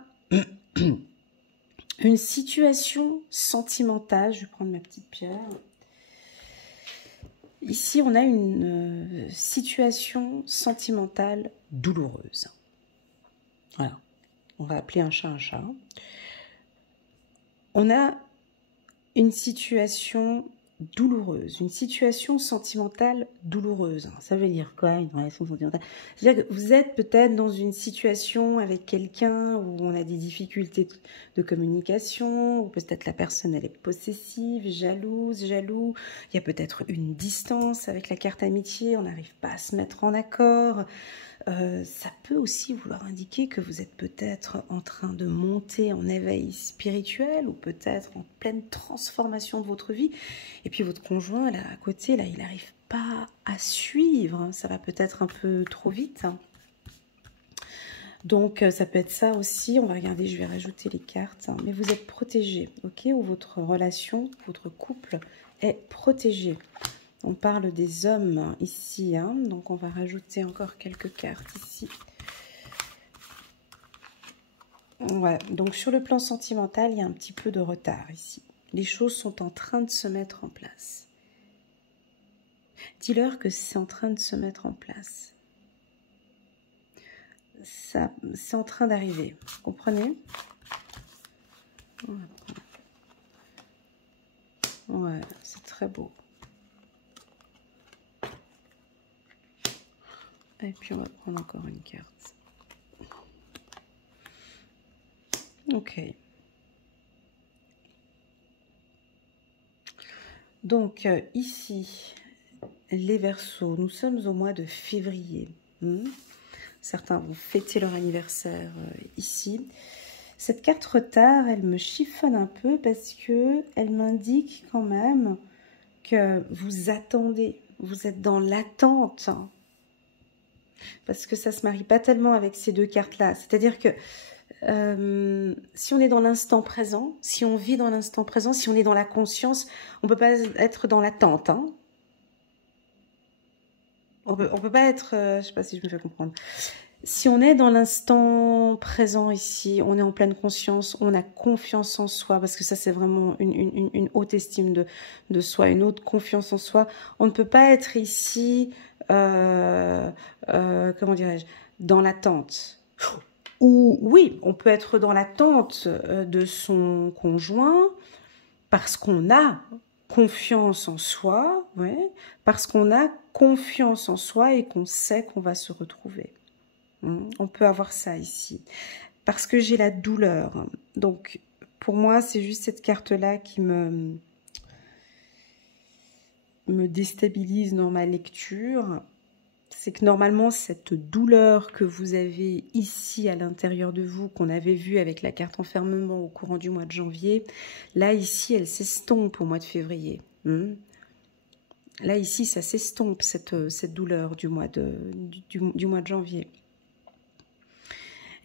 une situation sentimentale. Je vais prendre ma petite pierre. Ici, on a une situation sentimentale douloureuse. Voilà. On va appeler un chat un chat. On a une situation douloureuse, une situation sentimentale douloureuse. Ça veut dire quoi, une relation sentimentale? C'est-à-dire que vous êtes peut-être dans une situation avec quelqu'un où on a des difficultés de communication, ou peut-être la personne elle est possessive, jalouse, jaloux. Il y a peut-être une distance avec la carte amitié, on n'arrive pas à se mettre en accord. Ça peut aussi vouloir indiquer que vous êtes peut-être en train de monter en éveil spirituel ou peut-être en pleine transformation de votre vie. Et puis votre conjoint, là, à côté, là, il n'arrive pas à suivre. Ça va peut-être un peu trop vite. Donc, ça peut être ça aussi. On va regarder, je vais rajouter les cartes. Mais vous êtes protégé, ok? Ou votre relation, votre couple est protégé. On parle des hommes ici, hein, donc on va rajouter encore quelques cartes ici. Ouais, donc sur le plan sentimental, il y a un petit peu de retard ici. Les choses sont en train de se mettre en place. Dis-leur que c'est en train de se mettre en place. Ça, c'est en train d'arriver, vous comprenez? Ouais, c'est très beau. Et puis on va prendre encore une carte. Ok. Donc ici, les Verseaux, nous sommes au mois de février. Certains vont fêter leur anniversaire ici. Cette carte retard, elle me chiffonne un peu parce que elle m'indique quand même que vous attendez, vous êtes dans l'attente. Parce que ça ne se marie pas tellement avec ces deux cartes-là. C'est-à-dire que si on est dans l'instant présent, si on vit dans l'instant présent, si on est dans la conscience, on ne peut pas être dans l'attente. Hein. On peut pas être... je ne sais pas si je me fais comprendre. Si on est dans l'instant présent ici, on est en pleine conscience, on a confiance en soi, parce que ça c'est vraiment une haute estime de soi, une haute confiance en soi. On ne peut pas être ici, comment dirais-je, dans l'attente. Ou oui, on peut être dans l'attente de son conjoint parce qu'on a confiance en soi, ouais, parce qu'on a confiance en soi et qu'on sait qu'on va se retrouver. On peut avoir ça ici. Parce que j'ai la douleur. Donc, pour moi, c'est juste cette carte-là qui me déstabilise dans ma lecture. C'est que normalement, cette douleur que vous avez ici à l'intérieur de vous, qu'on avait vue avec la carte enfermement au courant du mois de janvier, là, ici, elle s'estompe au mois de février. Là, ici, ça s'estompe, cette douleur du mois du mois de janvier.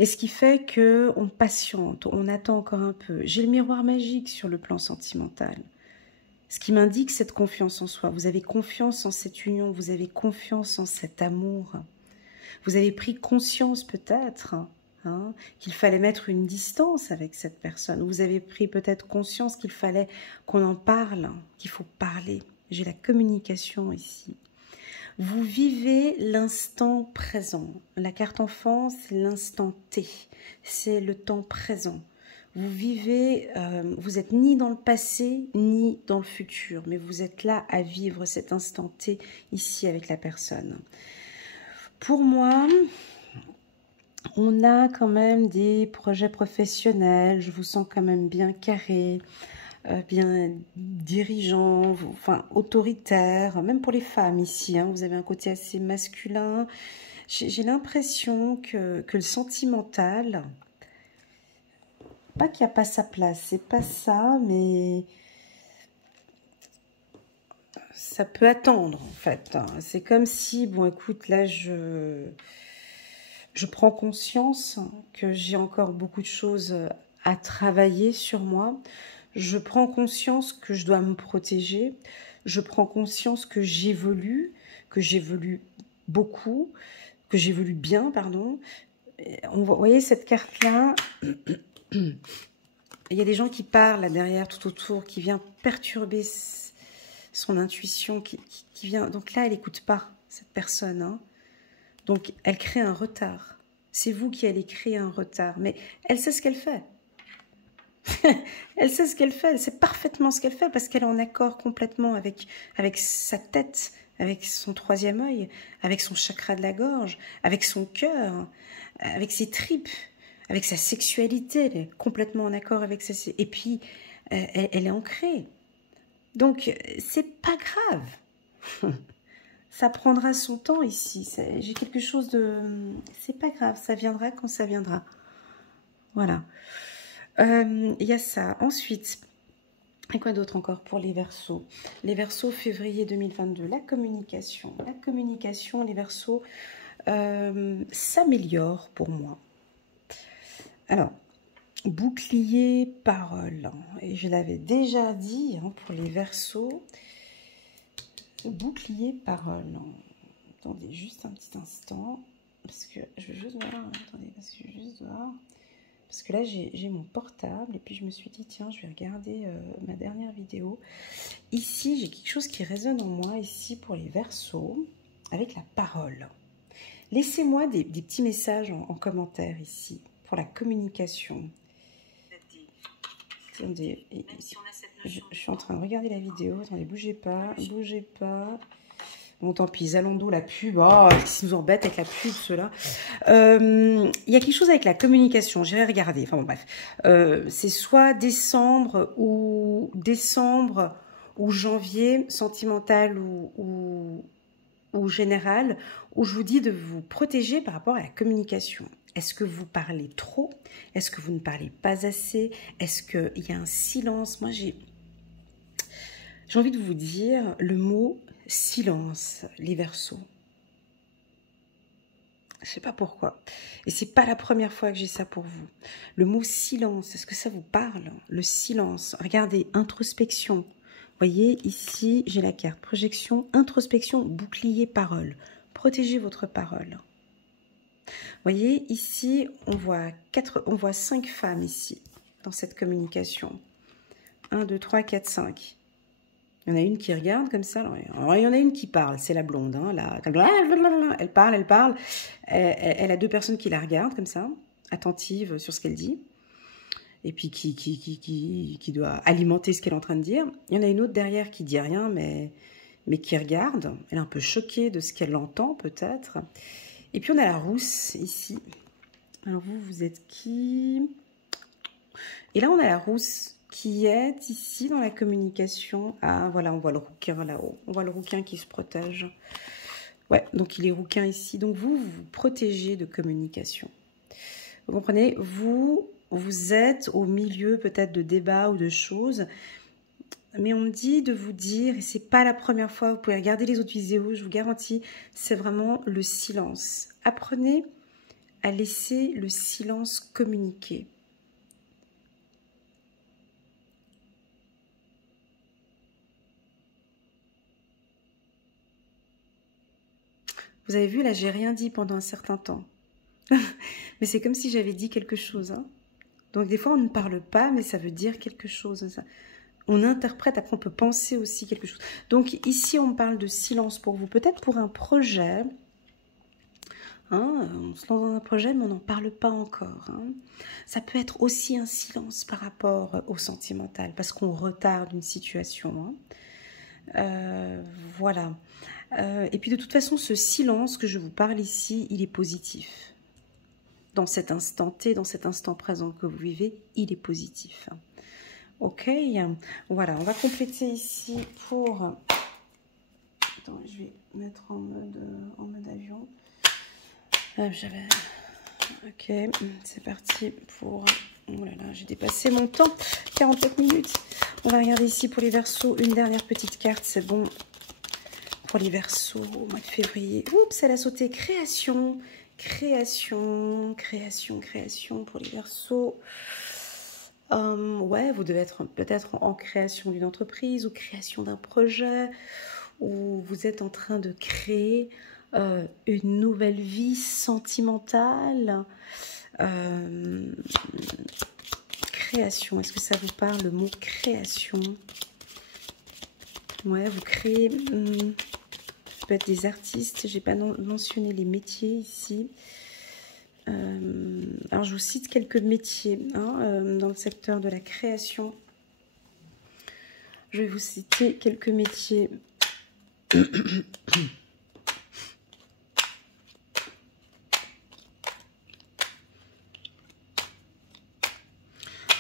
Et ce qui fait qu'on patiente, on attend encore un peu. J'ai le miroir magique sur le plan sentimental. Ce qui m'indique cette confiance en soi. Vous avez confiance en cette union, vous avez confiance en cet amour. Vous avez pris conscience peut-être hein, qu'il fallait mettre une distance avec cette personne. Vous avez pris peut-être conscience qu'il fallait qu'on en parle, qu'il faut parler. J'ai la communication ici. Vous vivez l'instant présent. La carte enfant, c'est l'instant T. C'est le temps présent. Vous vivez, vous n'êtes ni dans le passé, ni dans le futur, mais vous êtes là à vivre cet instant T ici avec la personne. Pour moi, on a quand même des projets professionnels, je vous sens quand même bien carré, bien dirigeant, enfin autoritaire, même pour les femmes ici, hein, vous avez un côté assez masculin. J'ai l'impression que le sentimental, pas qu'il n'y a pas sa place, c'est pas ça, mais ça peut attendre en fait. C'est comme si, bon écoute, là je prends conscience que j'ai encore beaucoup de choses à travailler sur moi. Je prends conscience que je dois me protéger. Je prends conscience que j'évolue beaucoup, que j'évolue bien, pardon. Vous voyez cette carte-là, il y a des gens qui parlent là derrière, tout autour, qui viennent perturber son intuition, qui vient... Donc là, elle n'écoute pas, cette personne, hein. Donc, elle crée un retard. C'est vous qui allez créer un retard. Mais elle sait ce qu'elle fait. Elle sait ce qu'elle fait. Elle sait parfaitement ce qu'elle fait parce qu'elle est en accord complètement avec sa tête, avec son troisième œil, avec son chakra de la gorge, avec son cœur, avec ses tripes, avec sa sexualité. Elle est complètement en accord avec ça. Et puis, elle est ancrée. Donc, c'est pas grave. Ça prendra son temps ici. J'ai quelque chose de... C'est pas grave, ça viendra quand ça viendra. Voilà. Il y a ça. Ensuite, et quoi d'autre encore pour les Verseaux? Les Verseaux, février 2022. La communication. La communication, les Verseaux, s'améliore pour moi. Alors, bouclier, parole. Et je l'avais déjà dit hein, pour les Verseaux. Bouclier, parole. Attendez juste un petit instant. Parce que je veux juste voir. Attendez, parce que je veux juste voir. Parce que là, j'ai mon portable. Et puis, je me suis dit, tiens, je vais regarder ma dernière vidéo. Ici, j'ai quelque chose qui résonne en moi. Ici, pour les Verseaux. Avec la parole. Laissez-moi des petits messages en commentaire ici. Pour la communication. Attendez, je suis en train de regarder la vidéo. Attendez, bougez pas, bougez pas. Bon, tant pis, Zalando, la pub. Oh, ils nous embêtent avec la pub, ceux-là. Il y a quelque chose avec la communication. J'irai regarder. Enfin, bon, bref. C'est soit décembre ou janvier, sentimental ou général, où je vous dis de vous protéger par rapport à la communication. Est-ce que vous parlez trop? Est-ce que vous ne parlez pas assez? Est-ce qu'il y a un silence? Moi, j'ai envie de vous dire le mot silence, les Verseaux. Je ne sais pas pourquoi. Et c'est pas la première fois que j'ai ça pour vous. Le mot silence, est-ce que ça vous parle? Le silence. Regardez, introspection. Voyez, ici, j'ai la carte projection, introspection, bouclier, parole. Protégez votre parole. Voyez, ici, on voit 5 femmes ici, dans cette communication. 1, 2, 3, 4, 5. Il y en a une qui regarde comme ça. Alors, il y en a une qui parle, c'est la blonde. Hein, elle parle. Elle a 2 personnes qui la regardent comme ça, attentives sur ce qu'elle dit. Et puis qui doit alimenter ce qu'elle est en train de dire. Il y en a une autre derrière qui dit rien, mais qui regarde. Elle est un peu choquée de ce qu'elle entend, peut-être. Et puis on a la rousse, ici. Alors vous êtes qui? Et là, on a la rousse qui est ici dans la communication. Ah, voilà, on voit le rouquin là-haut. On voit le rouquin qui se protège. Ouais, donc il est rouquin ici. Donc vous vous protégez de communication. Vous comprenez? Vous êtes au milieu peut-être de débats ou de choses, mais on me dit de vous dire, et c'est pas la première fois, vous pouvez regarder les autres vidéos, je vous garantis, c'est vraiment le silence. Apprenez à laisser le silence communiquer. Vous avez vu, là, j'ai rien dit pendant un certain temps. Mais c'est comme si j'avais dit quelque chose, hein. Donc des fois, on ne parle pas, mais ça veut dire quelque chose. on interprète, après on peut penser aussi quelque chose. Donc ici, on parle de silence pour vous. Peut-être pour un projet, hein, on se lance dans un projet, mais on n'en parle pas encore. Hein. Ça peut être aussi un silence par rapport au sentimental, parce qu'on retarde une situation. Hein. Voilà. Et puis de toute façon, ce silence que je vous parle ici, il est positif. Dans cet instant T, dans cet instant présent que vous vivez, il est positif. Ok, voilà, on va compléter ici pour... Attends, je vais mettre en mode avion. J'avais... Ok, c'est parti pour... Oh là là, j'ai dépassé mon temps, 47 minutes. On va regarder ici pour les Verseaux, une dernière petite carte, c'est bon. Pour les Verseaux, au mois de février. Oups, elle a sauté. Création, création, création, création pour les Verseaux. Ouais, vous devez être peut-être en création d'une entreprise ou création d'un projet, ou vous êtes en train de créer une nouvelle vie sentimentale. Création, est-ce que ça vous parle le mot création? Ouais, vous créez, ça peut être des artistes, j'ai pas mentionné les métiers ici. Alors je vous cite quelques métiers hein, dans le secteur de la création. Je vais vous citer quelques métiers.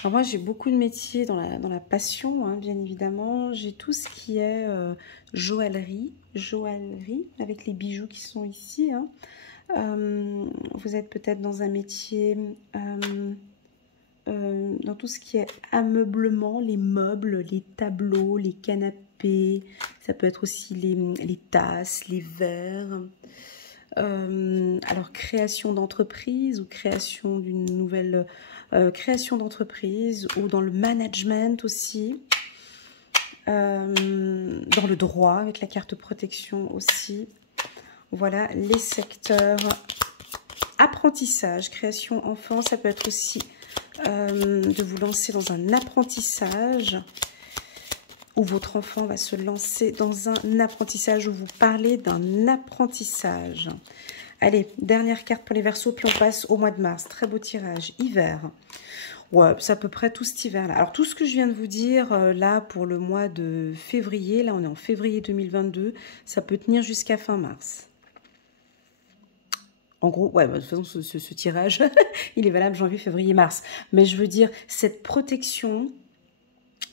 Alors moi j'ai beaucoup de métiers dans la passion, hein, bien évidemment. J'ai tout ce qui est joaillerie avec les bijoux qui sont ici. Hein. Vous êtes peut-être dans un métier dans tout ce qui est ameublement, les meubles, les tableaux, les canapés. Ça peut être aussi les tasses, les verres. Alors création d'entreprise ou création d'une nouvelle création d'entreprise ou dans le management aussi, dans le droit avec la carte protection aussi. Voilà les secteurs. Apprentissage, création enfant, ça peut être aussi de vous lancer dans un apprentissage où votre enfant va se lancer dans un apprentissage, où vous parlez d'un apprentissage. Allez, dernière carte pour les Verseaux, puis on passe au mois de mars. Très beau tirage. Hiver. Ouais, c'est à peu près tout cet hiver-là. Alors, tout ce que je viens de vous dire, là, pour le mois de février, là, on est en février 2022, ça peut tenir jusqu'à fin mars. En gros, ouais, de toute façon, ce tirage, il est valable janvier, février, mars. Mais je veux dire, cette protection...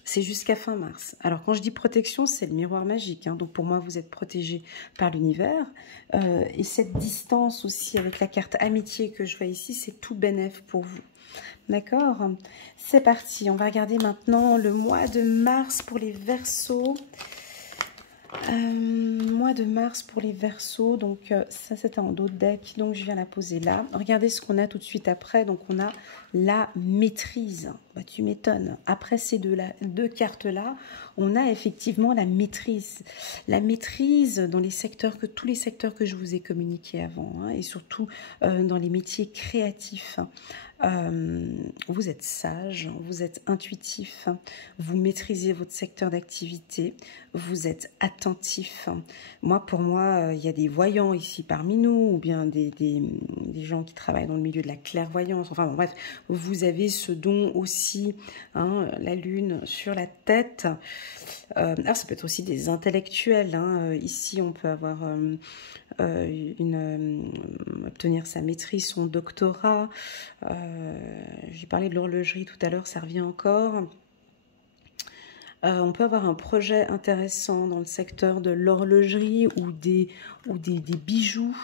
c'est jusqu'à fin mars. Alors, quand je dis protection, c'est le miroir magique. Hein. Donc, pour moi, vous êtes protégé par l'univers. Et cette distance aussi avec la carte amitié que je vois ici, c'est tout bénef pour vous. D'accord? C'est parti. On va regarder maintenant le mois de mars pour les Verseaux. Mois de mars pour les Verseaux. Donc, ça, c'était en dos de deck. Donc, je viens la poser là. Regardez ce qu'on a tout de suite après. Donc, on a la maîtrise. Bah, tu m'étonnes. Après ces deux cartes-là, on a effectivement la maîtrise. La maîtrise dans les secteurs, tous les secteurs que je vous ai communiqués avant. Hein, et surtout dans les métiers créatifs. Vous êtes sage, vous êtes intuitif, vous maîtrisez votre secteur d'activité, vous êtes attentif. Pour moi, il y a des voyants ici parmi nous, ou bien des gens qui travaillent dans le milieu de la clairvoyance. Enfin bon, bref, vous avez ce don aussi, hein, la lune sur la tête. Alors ça peut être aussi des intellectuels. Hein. Ici, on peut avoir obtenir sa maîtrise, son doctorat. J'ai parlé de l'horlogerie tout à l'heure, ça revient encore. On peut avoir un projet intéressant dans le secteur de l'horlogerie ou des bijoux,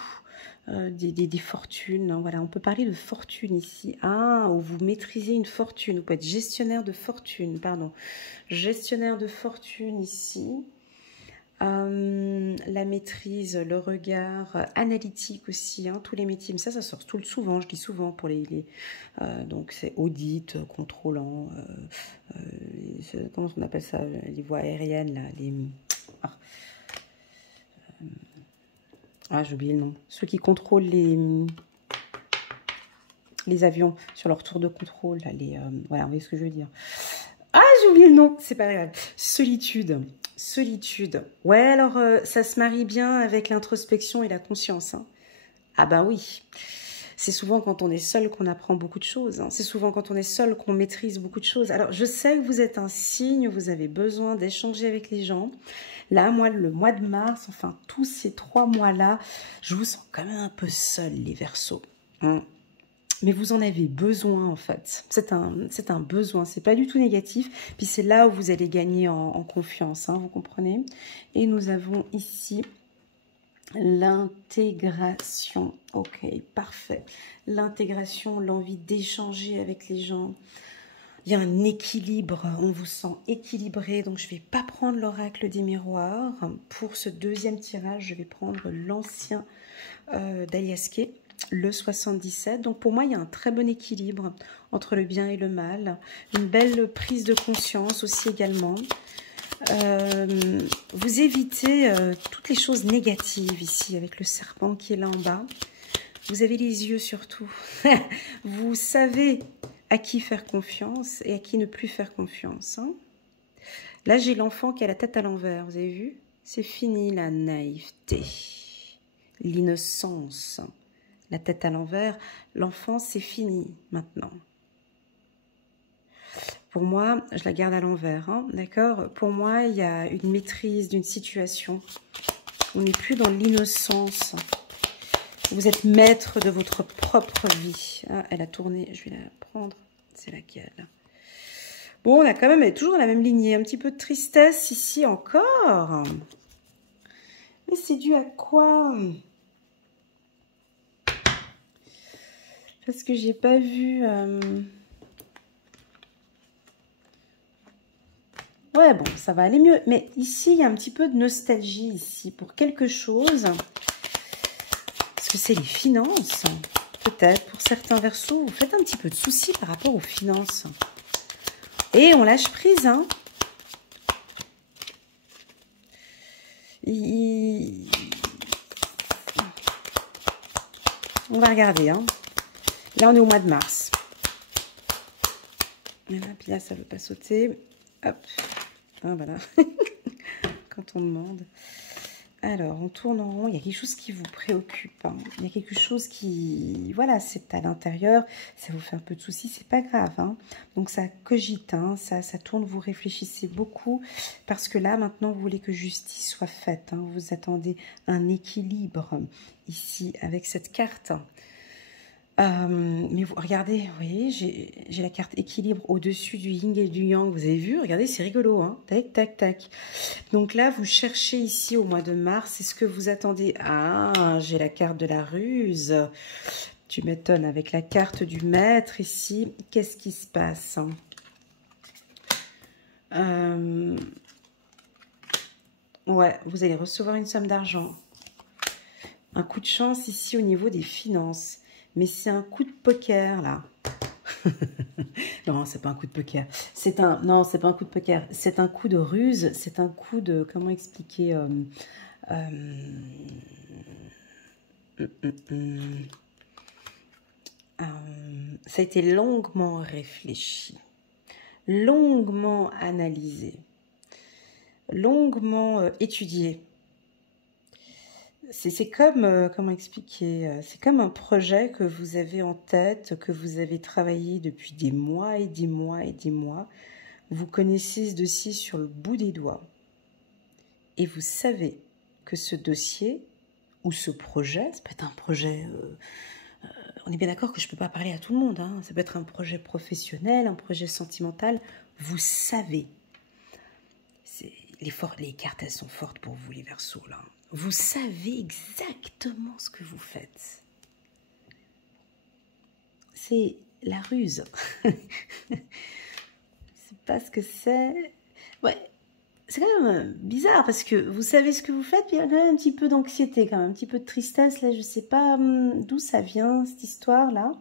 des fortunes. Hein, voilà, on peut parler de fortune ici. Ah, où vous maîtrisez une fortune. Vous pouvez être gestionnaire de fortune, pardon. Gestionnaire de fortune ici. La maîtrise, le regard analytique aussi, hein, tous les métiers, mais ça sort souvent, je dis souvent pour donc c'est audit, contrôlant, comment on appelle ça, les voies aériennes, là, j'ai oublié le nom, ceux qui contrôlent les avions sur leur tour de contrôle, là, voilà, vous voyez ce que je veux dire. Ah, j'ai oublié le nom, c'est pas grave. Solitude. Solitude. Ouais, alors ça se marie bien avec l'introspection et la conscience. Hein. Ah bah oui. C'est souvent quand on est seul qu'on apprend beaucoup de choses. Hein. C'est souvent quand on est seul qu'on maîtrise beaucoup de choses. Alors, je sais que vous êtes un signe, vous avez besoin d'échanger avec les gens. Là, moi, le mois de mars, enfin, tous ces 3 mois-là, je vous sens quand même un peu seul, les Verseaux. Hein. Mais vous en avez besoin, en fait. C'est un besoin, c'est pas du tout négatif. Puis c'est là où vous allez gagner en confiance, hein, vous comprenez? Et nous avons ici l'intégration. Ok, parfait. L'intégration, l'envie d'échanger avec les gens. Il y a un équilibre, on vous sent équilibré. Donc je ne vais pas prendre l'oracle des miroirs. Pour ce deuxième tirage, je vais prendre l'ancien d'Aliaske, le 77. Donc pour moi, il y a un très bon équilibre entre le bien et le mal. Une belle prise de conscience aussi également. Vous évitez toutes les choses négatives ici avec le serpent qui est là en bas. Vous avez les yeux surtout. Vous savez à qui faire confiance et à qui ne plus faire confiance. Hein. Là, j'ai l'enfant qui a la tête à l'envers. Vous avez vu? C'est fini la naïveté, l'innocence. La tête à l'envers, l'enfant, c'est fini maintenant. Pour moi, je la garde à l'envers, hein, d'accord? Pour moi, il y a une maîtrise d'une situation. On n'est plus dans l'innocence. Vous êtes maître de votre propre vie. Ah, elle a tourné, je vais la prendre. C'est laquelle? Bon, on a quand même, elle est toujours dans la même lignée. Un petit peu de tristesse ici encore. Mais c'est dû à quoi? Parce que j'ai pas vu... Ouais, bon, ça va aller mieux. Mais ici, il y a un petit peu de nostalgie ici pour quelque chose. Est-ce que c'est les finances? Peut-être. Pour certains Verseaux, vous faites un petit peu de soucis par rapport aux finances. Et on lâche prise, hein. On va regarder, hein. Là, on est au mois de mars. Voilà, puis là, ça ne veut pas sauter. Hop. Ah, voilà. Quand on demande. Alors, on tourne en rond. Il y a quelque chose qui vous préoccupe. Hein. Il y a quelque chose qui... Voilà, c'est à l'intérieur. Ça vous fait un peu de soucis. C'est pas grave. Hein. Donc, ça cogite. Hein. Ça tourne. Vous réfléchissez beaucoup. Parce que là, maintenant, vous voulez que justice soit faite. Hein. Vous attendez un équilibre ici avec cette carte. Mais vous regardez, vous voyez, j'ai la carte équilibre au-dessus du yin et du yang. Vous avez vu? Regardez, c'est rigolo, hein. Tac, tac, tac. Donc là, vous cherchez ici au mois de mars. C'est ce que vous attendez. Ah, j'ai la carte de la ruse. Tu m'étonnes avec la carte du maître ici. Qu'est-ce qui se passe? Ouais, vous allez recevoir une somme d'argent. Un coup de chance ici au niveau des finances. Mais c'est un coup de poker, là. Non, c'est pas un coup de poker. Non, c'est pas un coup de poker. C'est un coup de ruse. C'est un coup de... Comment expliquer ça a été longuement réfléchi. Longuement analysé. Longuement étudié. C'est comme, comment expliquer, c'est comme un projet que vous avez en tête, que vous avez travaillé depuis des mois et des mois et des mois. Vous connaissez ce dossier sur le bout des doigts. Et vous savez que ce dossier ou ce projet, ça peut être un projet... on est bien d'accord que je ne peux pas parler à tout le monde. Hein, ça peut être un projet professionnel, un projet sentimental. Vous savez. Les cartes, elles sont fortes pour vous, les Verseaux, là. Vous savez exactement ce que vous faites. C'est la ruse. Je ne sais pas ce que c'est. Ouais, c'est quand même bizarre parce que vous savez ce que vous faites, puis il y a quand même un petit peu d'anxiété, quand même, un petit peu de tristesse. Là, je ne sais pas d'où ça vient, cette histoire-là.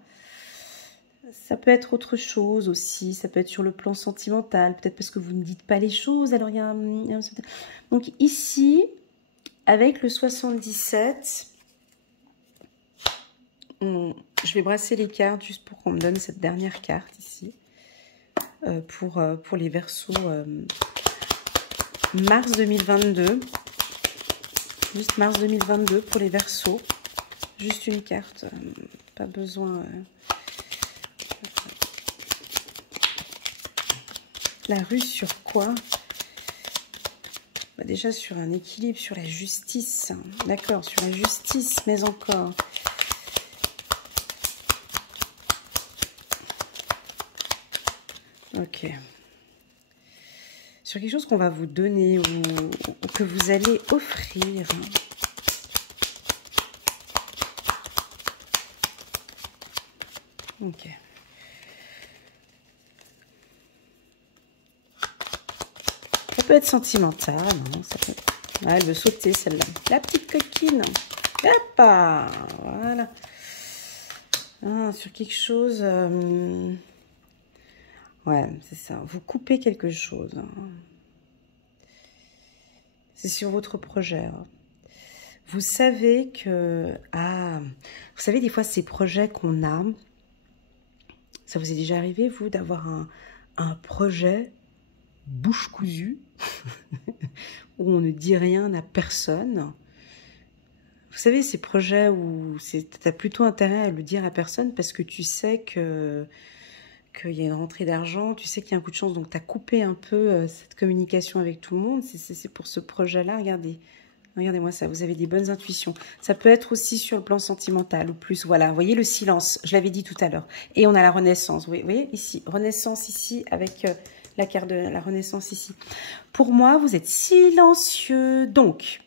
Ça peut être autre chose aussi, ça peut être sur le plan sentimental, peut-être parce que vous ne dites pas les choses, alors il y a un... Donc ici... Avec le 77, je vais brasser les cartes juste pour qu'on me donne cette dernière carte ici. pour les Verseaux mars 2022. Juste mars 2022 pour les Verseaux. Juste une carte. Pas besoin... La rue sur quoi? Bah déjà sur un équilibre, sur la justice. D'accord, sur la justice, mais encore. Ok. Sur quelque chose qu'on va vous donner ou que vous allez offrir. Ok. Ça peut être sentimental. Hein, ça peut... Ah, elle veut sauter celle-là. La petite coquine. Hop, voilà. Ah, sur quelque chose... Ouais, c'est ça. Vous coupez quelque chose. Hein. C'est sur votre projet. Hein. Vous savez que... Ah, vous savez, des fois, ces projets qu'on a... Ça vous est déjà arrivé, vous, d'avoir un projet bouche cousue où on ne dit rien à personne. Vous savez, ces projets où tu as plutôt intérêt à le dire à personne parce que tu sais qu'il y a une rentrée d'argent, tu sais qu'il y a un coup de chance, donc tu as coupé un peu cette communication avec tout le monde. C'est pour ce projet-là, regardez. Regardez-moi ça, vous avez des bonnes intuitions. Ça peut être aussi sur le plan sentimental ou plus. Voilà, vous voyez le silence, je l'avais dit tout à l'heure. Et on a la renaissance, vous voyez ici, renaissance ici avec la carte de la renaissance ici. Pour moi, vous êtes silencieux. Donc,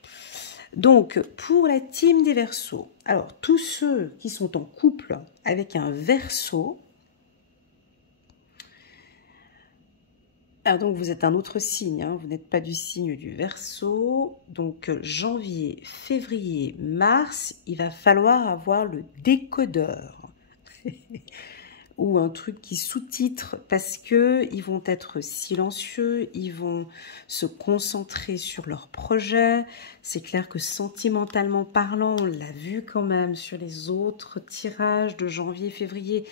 pour la team des Verseaux, alors tous ceux qui sont en couple avec un Verseau, ah, donc vous êtes un autre signe, hein, vous n'êtes pas du signe du Verseau. Donc janvier, février, mars, il va falloir avoir le décodeur ou un truc qui sous-titre parce que ils vont être silencieux, ils vont se concentrer sur leur projet. C'est clair que sentimentalement parlant, on l'a vu quand même sur les autres tirages de janvier, février.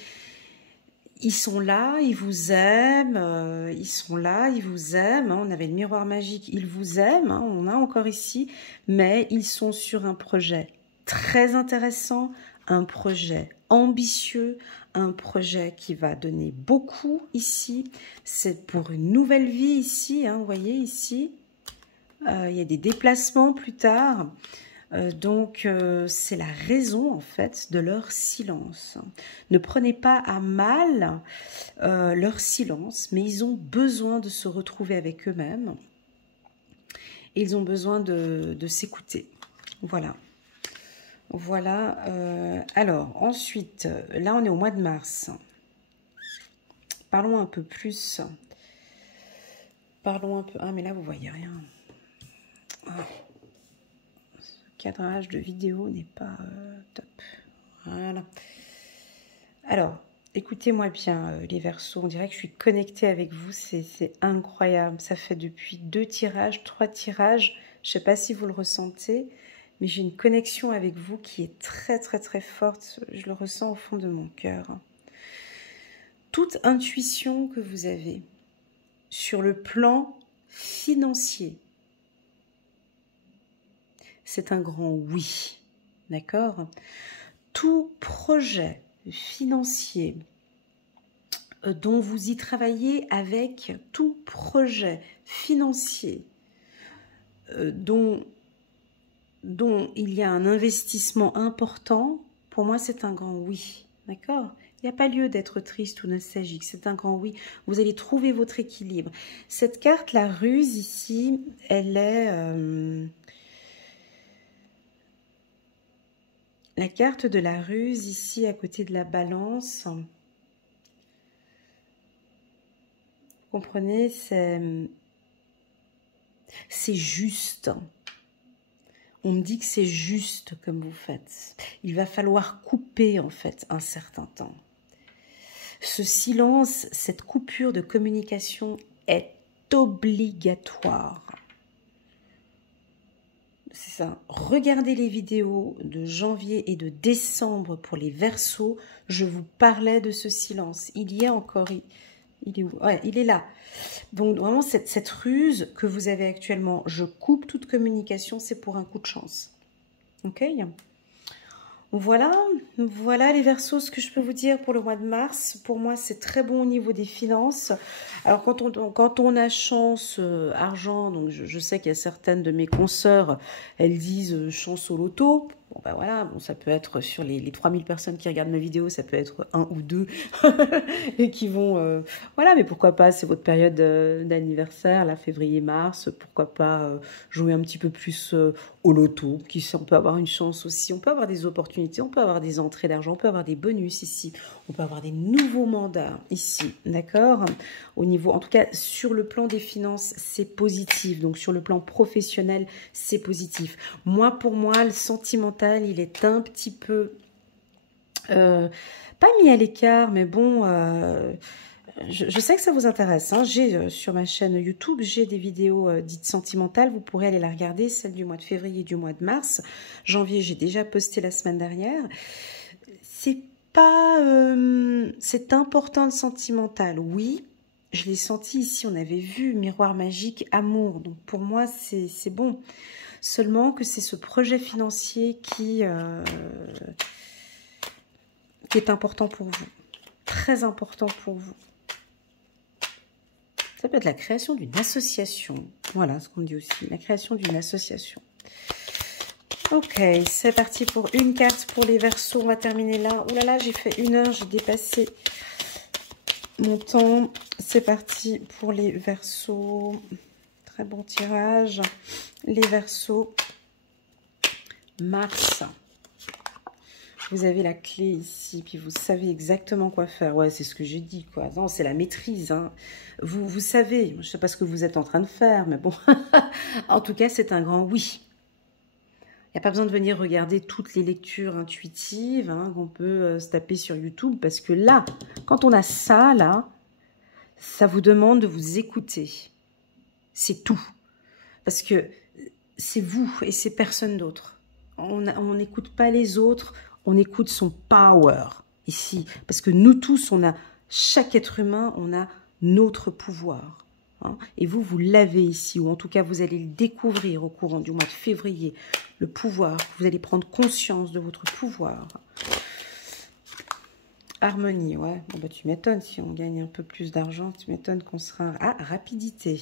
Ils sont là, ils vous aiment, ils sont là, ils vous aiment. Hein, on avait le miroir magique, ils vous aiment, hein, on a encore ici, mais ils sont sur un projet très intéressant, un projet ambitieux, un projet qui va donner beaucoup ici. C'est pour une nouvelle vie ici, hein, vous voyez ici. Il y a des déplacements plus tard. Donc, c'est la raison, en fait, de leur silence. Ne prenez pas à mal leur silence, mais ils ont besoin de se retrouver avec eux-mêmes. Ils ont besoin de s'écouter. Voilà. Voilà. Alors, ensuite, là, on est au mois de mars. Parlons un peu plus. Parlons un peu... Ah, mais là, vous voyez rien. Ah. Cadrage de vidéo n'est pas top. Voilà. Alors, écoutez-moi bien, les Verseaux. On dirait que je suis connectée avec vous. C'est incroyable. Ça fait depuis 2 tirages, 3 tirages. Je ne sais pas si vous le ressentez, mais j'ai une connexion avec vous qui est très, très, très forte. Je le ressens au fond de mon cœur. Toute intuition que vous avez sur le plan financier, c'est un grand oui, d'accord? Tout projet financier dont vous y travaillez avec, tout projet financier dont il y a un investissement important, pour moi c'est un grand oui, d'accord? Il n'y a pas lieu d'être triste ou nostalgique, c'est un grand oui. Vous allez trouver votre équilibre. Cette carte, la ruse ici, elle est... la carte de la ruse, ici, à côté de la balance, vous comprenez, c'est juste. On me dit que c'est juste comme vous faites. Il va falloir couper, en fait, un certain temps. Ce silence, cette coupure de communication est obligatoire. C'est ça. Regardez les vidéos de janvier et de décembre pour les Verseaux. Je vous parlais de ce silence. Il y a encore Il est où? Ouais, il est là. Donc vraiment, cette ruse que vous avez actuellement, je coupe toute communication, c'est pour un coup de chance. Ok? Voilà, voilà les Verseaux, ce que je peux vous dire pour le mois de mars. Pour moi, c'est très bon au niveau des finances. Alors, quand on a chance, argent, donc je sais qu'il y a certaines de mes consoeurs, elles disent chance au loto. Bon, ben voilà, bon, ça peut être sur les 3000 personnes qui regardent ma vidéo, ça peut être un ou deux et qui vont... voilà, mais pourquoi pas, c'est votre période d'anniversaire, là, février-mars, pourquoi pas jouer un petit peu plus au loto, qui sait, on peut avoir une chance aussi, on peut avoir des opportunités, on peut avoir des entrées d'argent, on peut avoir des bonus ici, on peut avoir des nouveaux mandats ici, d'accord? Au niveau, en tout cas, sur le plan des finances, c'est positif, donc sur le plan professionnel, c'est positif. Moi, pour moi, le sentimental, il est un petit peu, pas mis à l'écart, mais bon... je sais que ça vous intéresse. Hein. J'ai sur ma chaîne YouTube, j'ai des vidéos dites sentimentales. Vous pourrez aller la regarder, celle du mois de février et du mois de mars. Janvier, j'ai déjà posté la semaine dernière. C'est pas... c'est important le sentimental, oui. Je l'ai senti ici, on avait vu Miroir magique, amour. Donc pour moi, c'est bon. Seulement que c'est ce projet financier qui est important pour vous. Très important pour vous. Ça peut être la création d'une association. Voilà ce qu'on dit aussi. La création d'une association. Ok, c'est parti pour une carte pour les Verseaux. On va terminer là. Oh là là, j'ai fait 1 heure. J'ai dépassé mon temps. C'est parti pour les Verseaux. Très bon tirage. Les Verseaux. Mars. Vous avez la clé ici, puis vous savez exactement quoi faire. Ouais, c'est ce que j'ai dit, quoi. Non, c'est la maîtrise, hein. Vous savez, je ne sais pas ce que vous êtes en train de faire, mais bon. En tout cas, c'est un grand oui. Il n'y a pas besoin de venir regarder toutes les lectures intuitives hein, qu'on peut se taper sur YouTube, parce que là, quand on a ça, là, ça vous demande de vous écouter. C'est tout. Parce que c'est vous et c'est personne d'autre. On n'écoute pas les autres, on écoute son power ici. Parce que nous tous, chaque être humain, on a notre pouvoir. Hein, et vous, vous l'avez ici, ou en tout cas, vous allez le découvrir au courant du mois de février. Le pouvoir, vous allez prendre conscience de votre pouvoir. Harmonie, ouais. Bon, bah, tu m'étonnes, si on gagne un peu plus d'argent, tu m'étonnes qu'on sera... Ah, rapidité.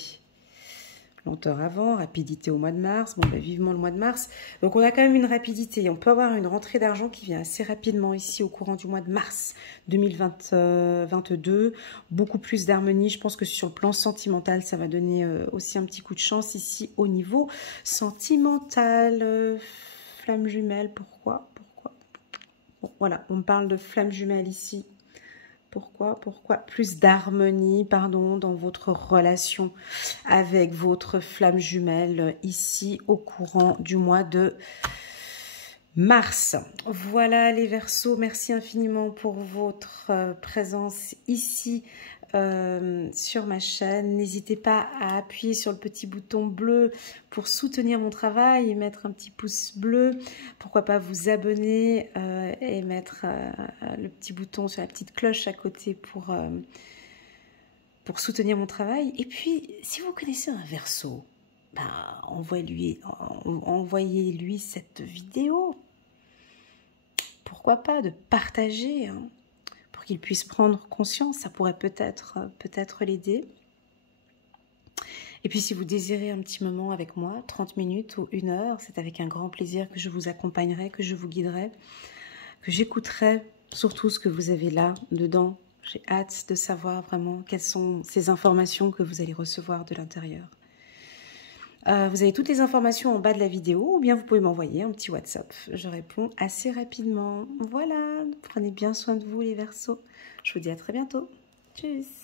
Lenteur avant, rapidité au mois de mars. Bon, ben, vivement le mois de mars. Donc, on a quand même une rapidité. On peut avoir une rentrée d'argent qui vient assez rapidement ici au courant du mois de mars 2022. Beaucoup plus d'harmonie. Je pense que sur le plan sentimental, ça va donner aussi un petit coup de chance ici au niveau sentimental. Flamme jumelle, pourquoi? Bon, voilà, on parle de flamme jumelle ici. Pourquoi plus d'harmonie, pardon, dans votre relation avec votre flamme jumelle ici au courant du mois de mars. Voilà les Verseaux, merci infiniment pour votre présence ici sur ma chaîne. N'hésitez pas à appuyer sur le petit bouton bleu pour soutenir mon travail et mettre un petit pouce bleu. Pourquoi pas vous abonner et mettre le petit bouton sur la petite cloche à côté pour soutenir mon travail. Et puis, si vous connaissez un Verseau, bah, envoyez-lui cette vidéo. Pourquoi pas de partager hein, pour qu'il puisse prendre conscience. Ça pourrait peut-être l'aider. Et puis, si vous désirez un petit moment avec moi, 30 minutes ou 1 heure, c'est avec un grand plaisir que je vous accompagnerai, que je vous guiderai, que j'écouterai surtout ce que vous avez là, dedans. J'ai hâte de savoir vraiment quelles sont ces informations que vous allez recevoir de l'intérieur. Vous avez toutes les informations en bas de la vidéo ou bien vous pouvez m'envoyer un petit WhatsApp. Je réponds assez rapidement. Voilà, prenez bien soin de vous les Verseaux. Je vous dis à très bientôt. Tchuss.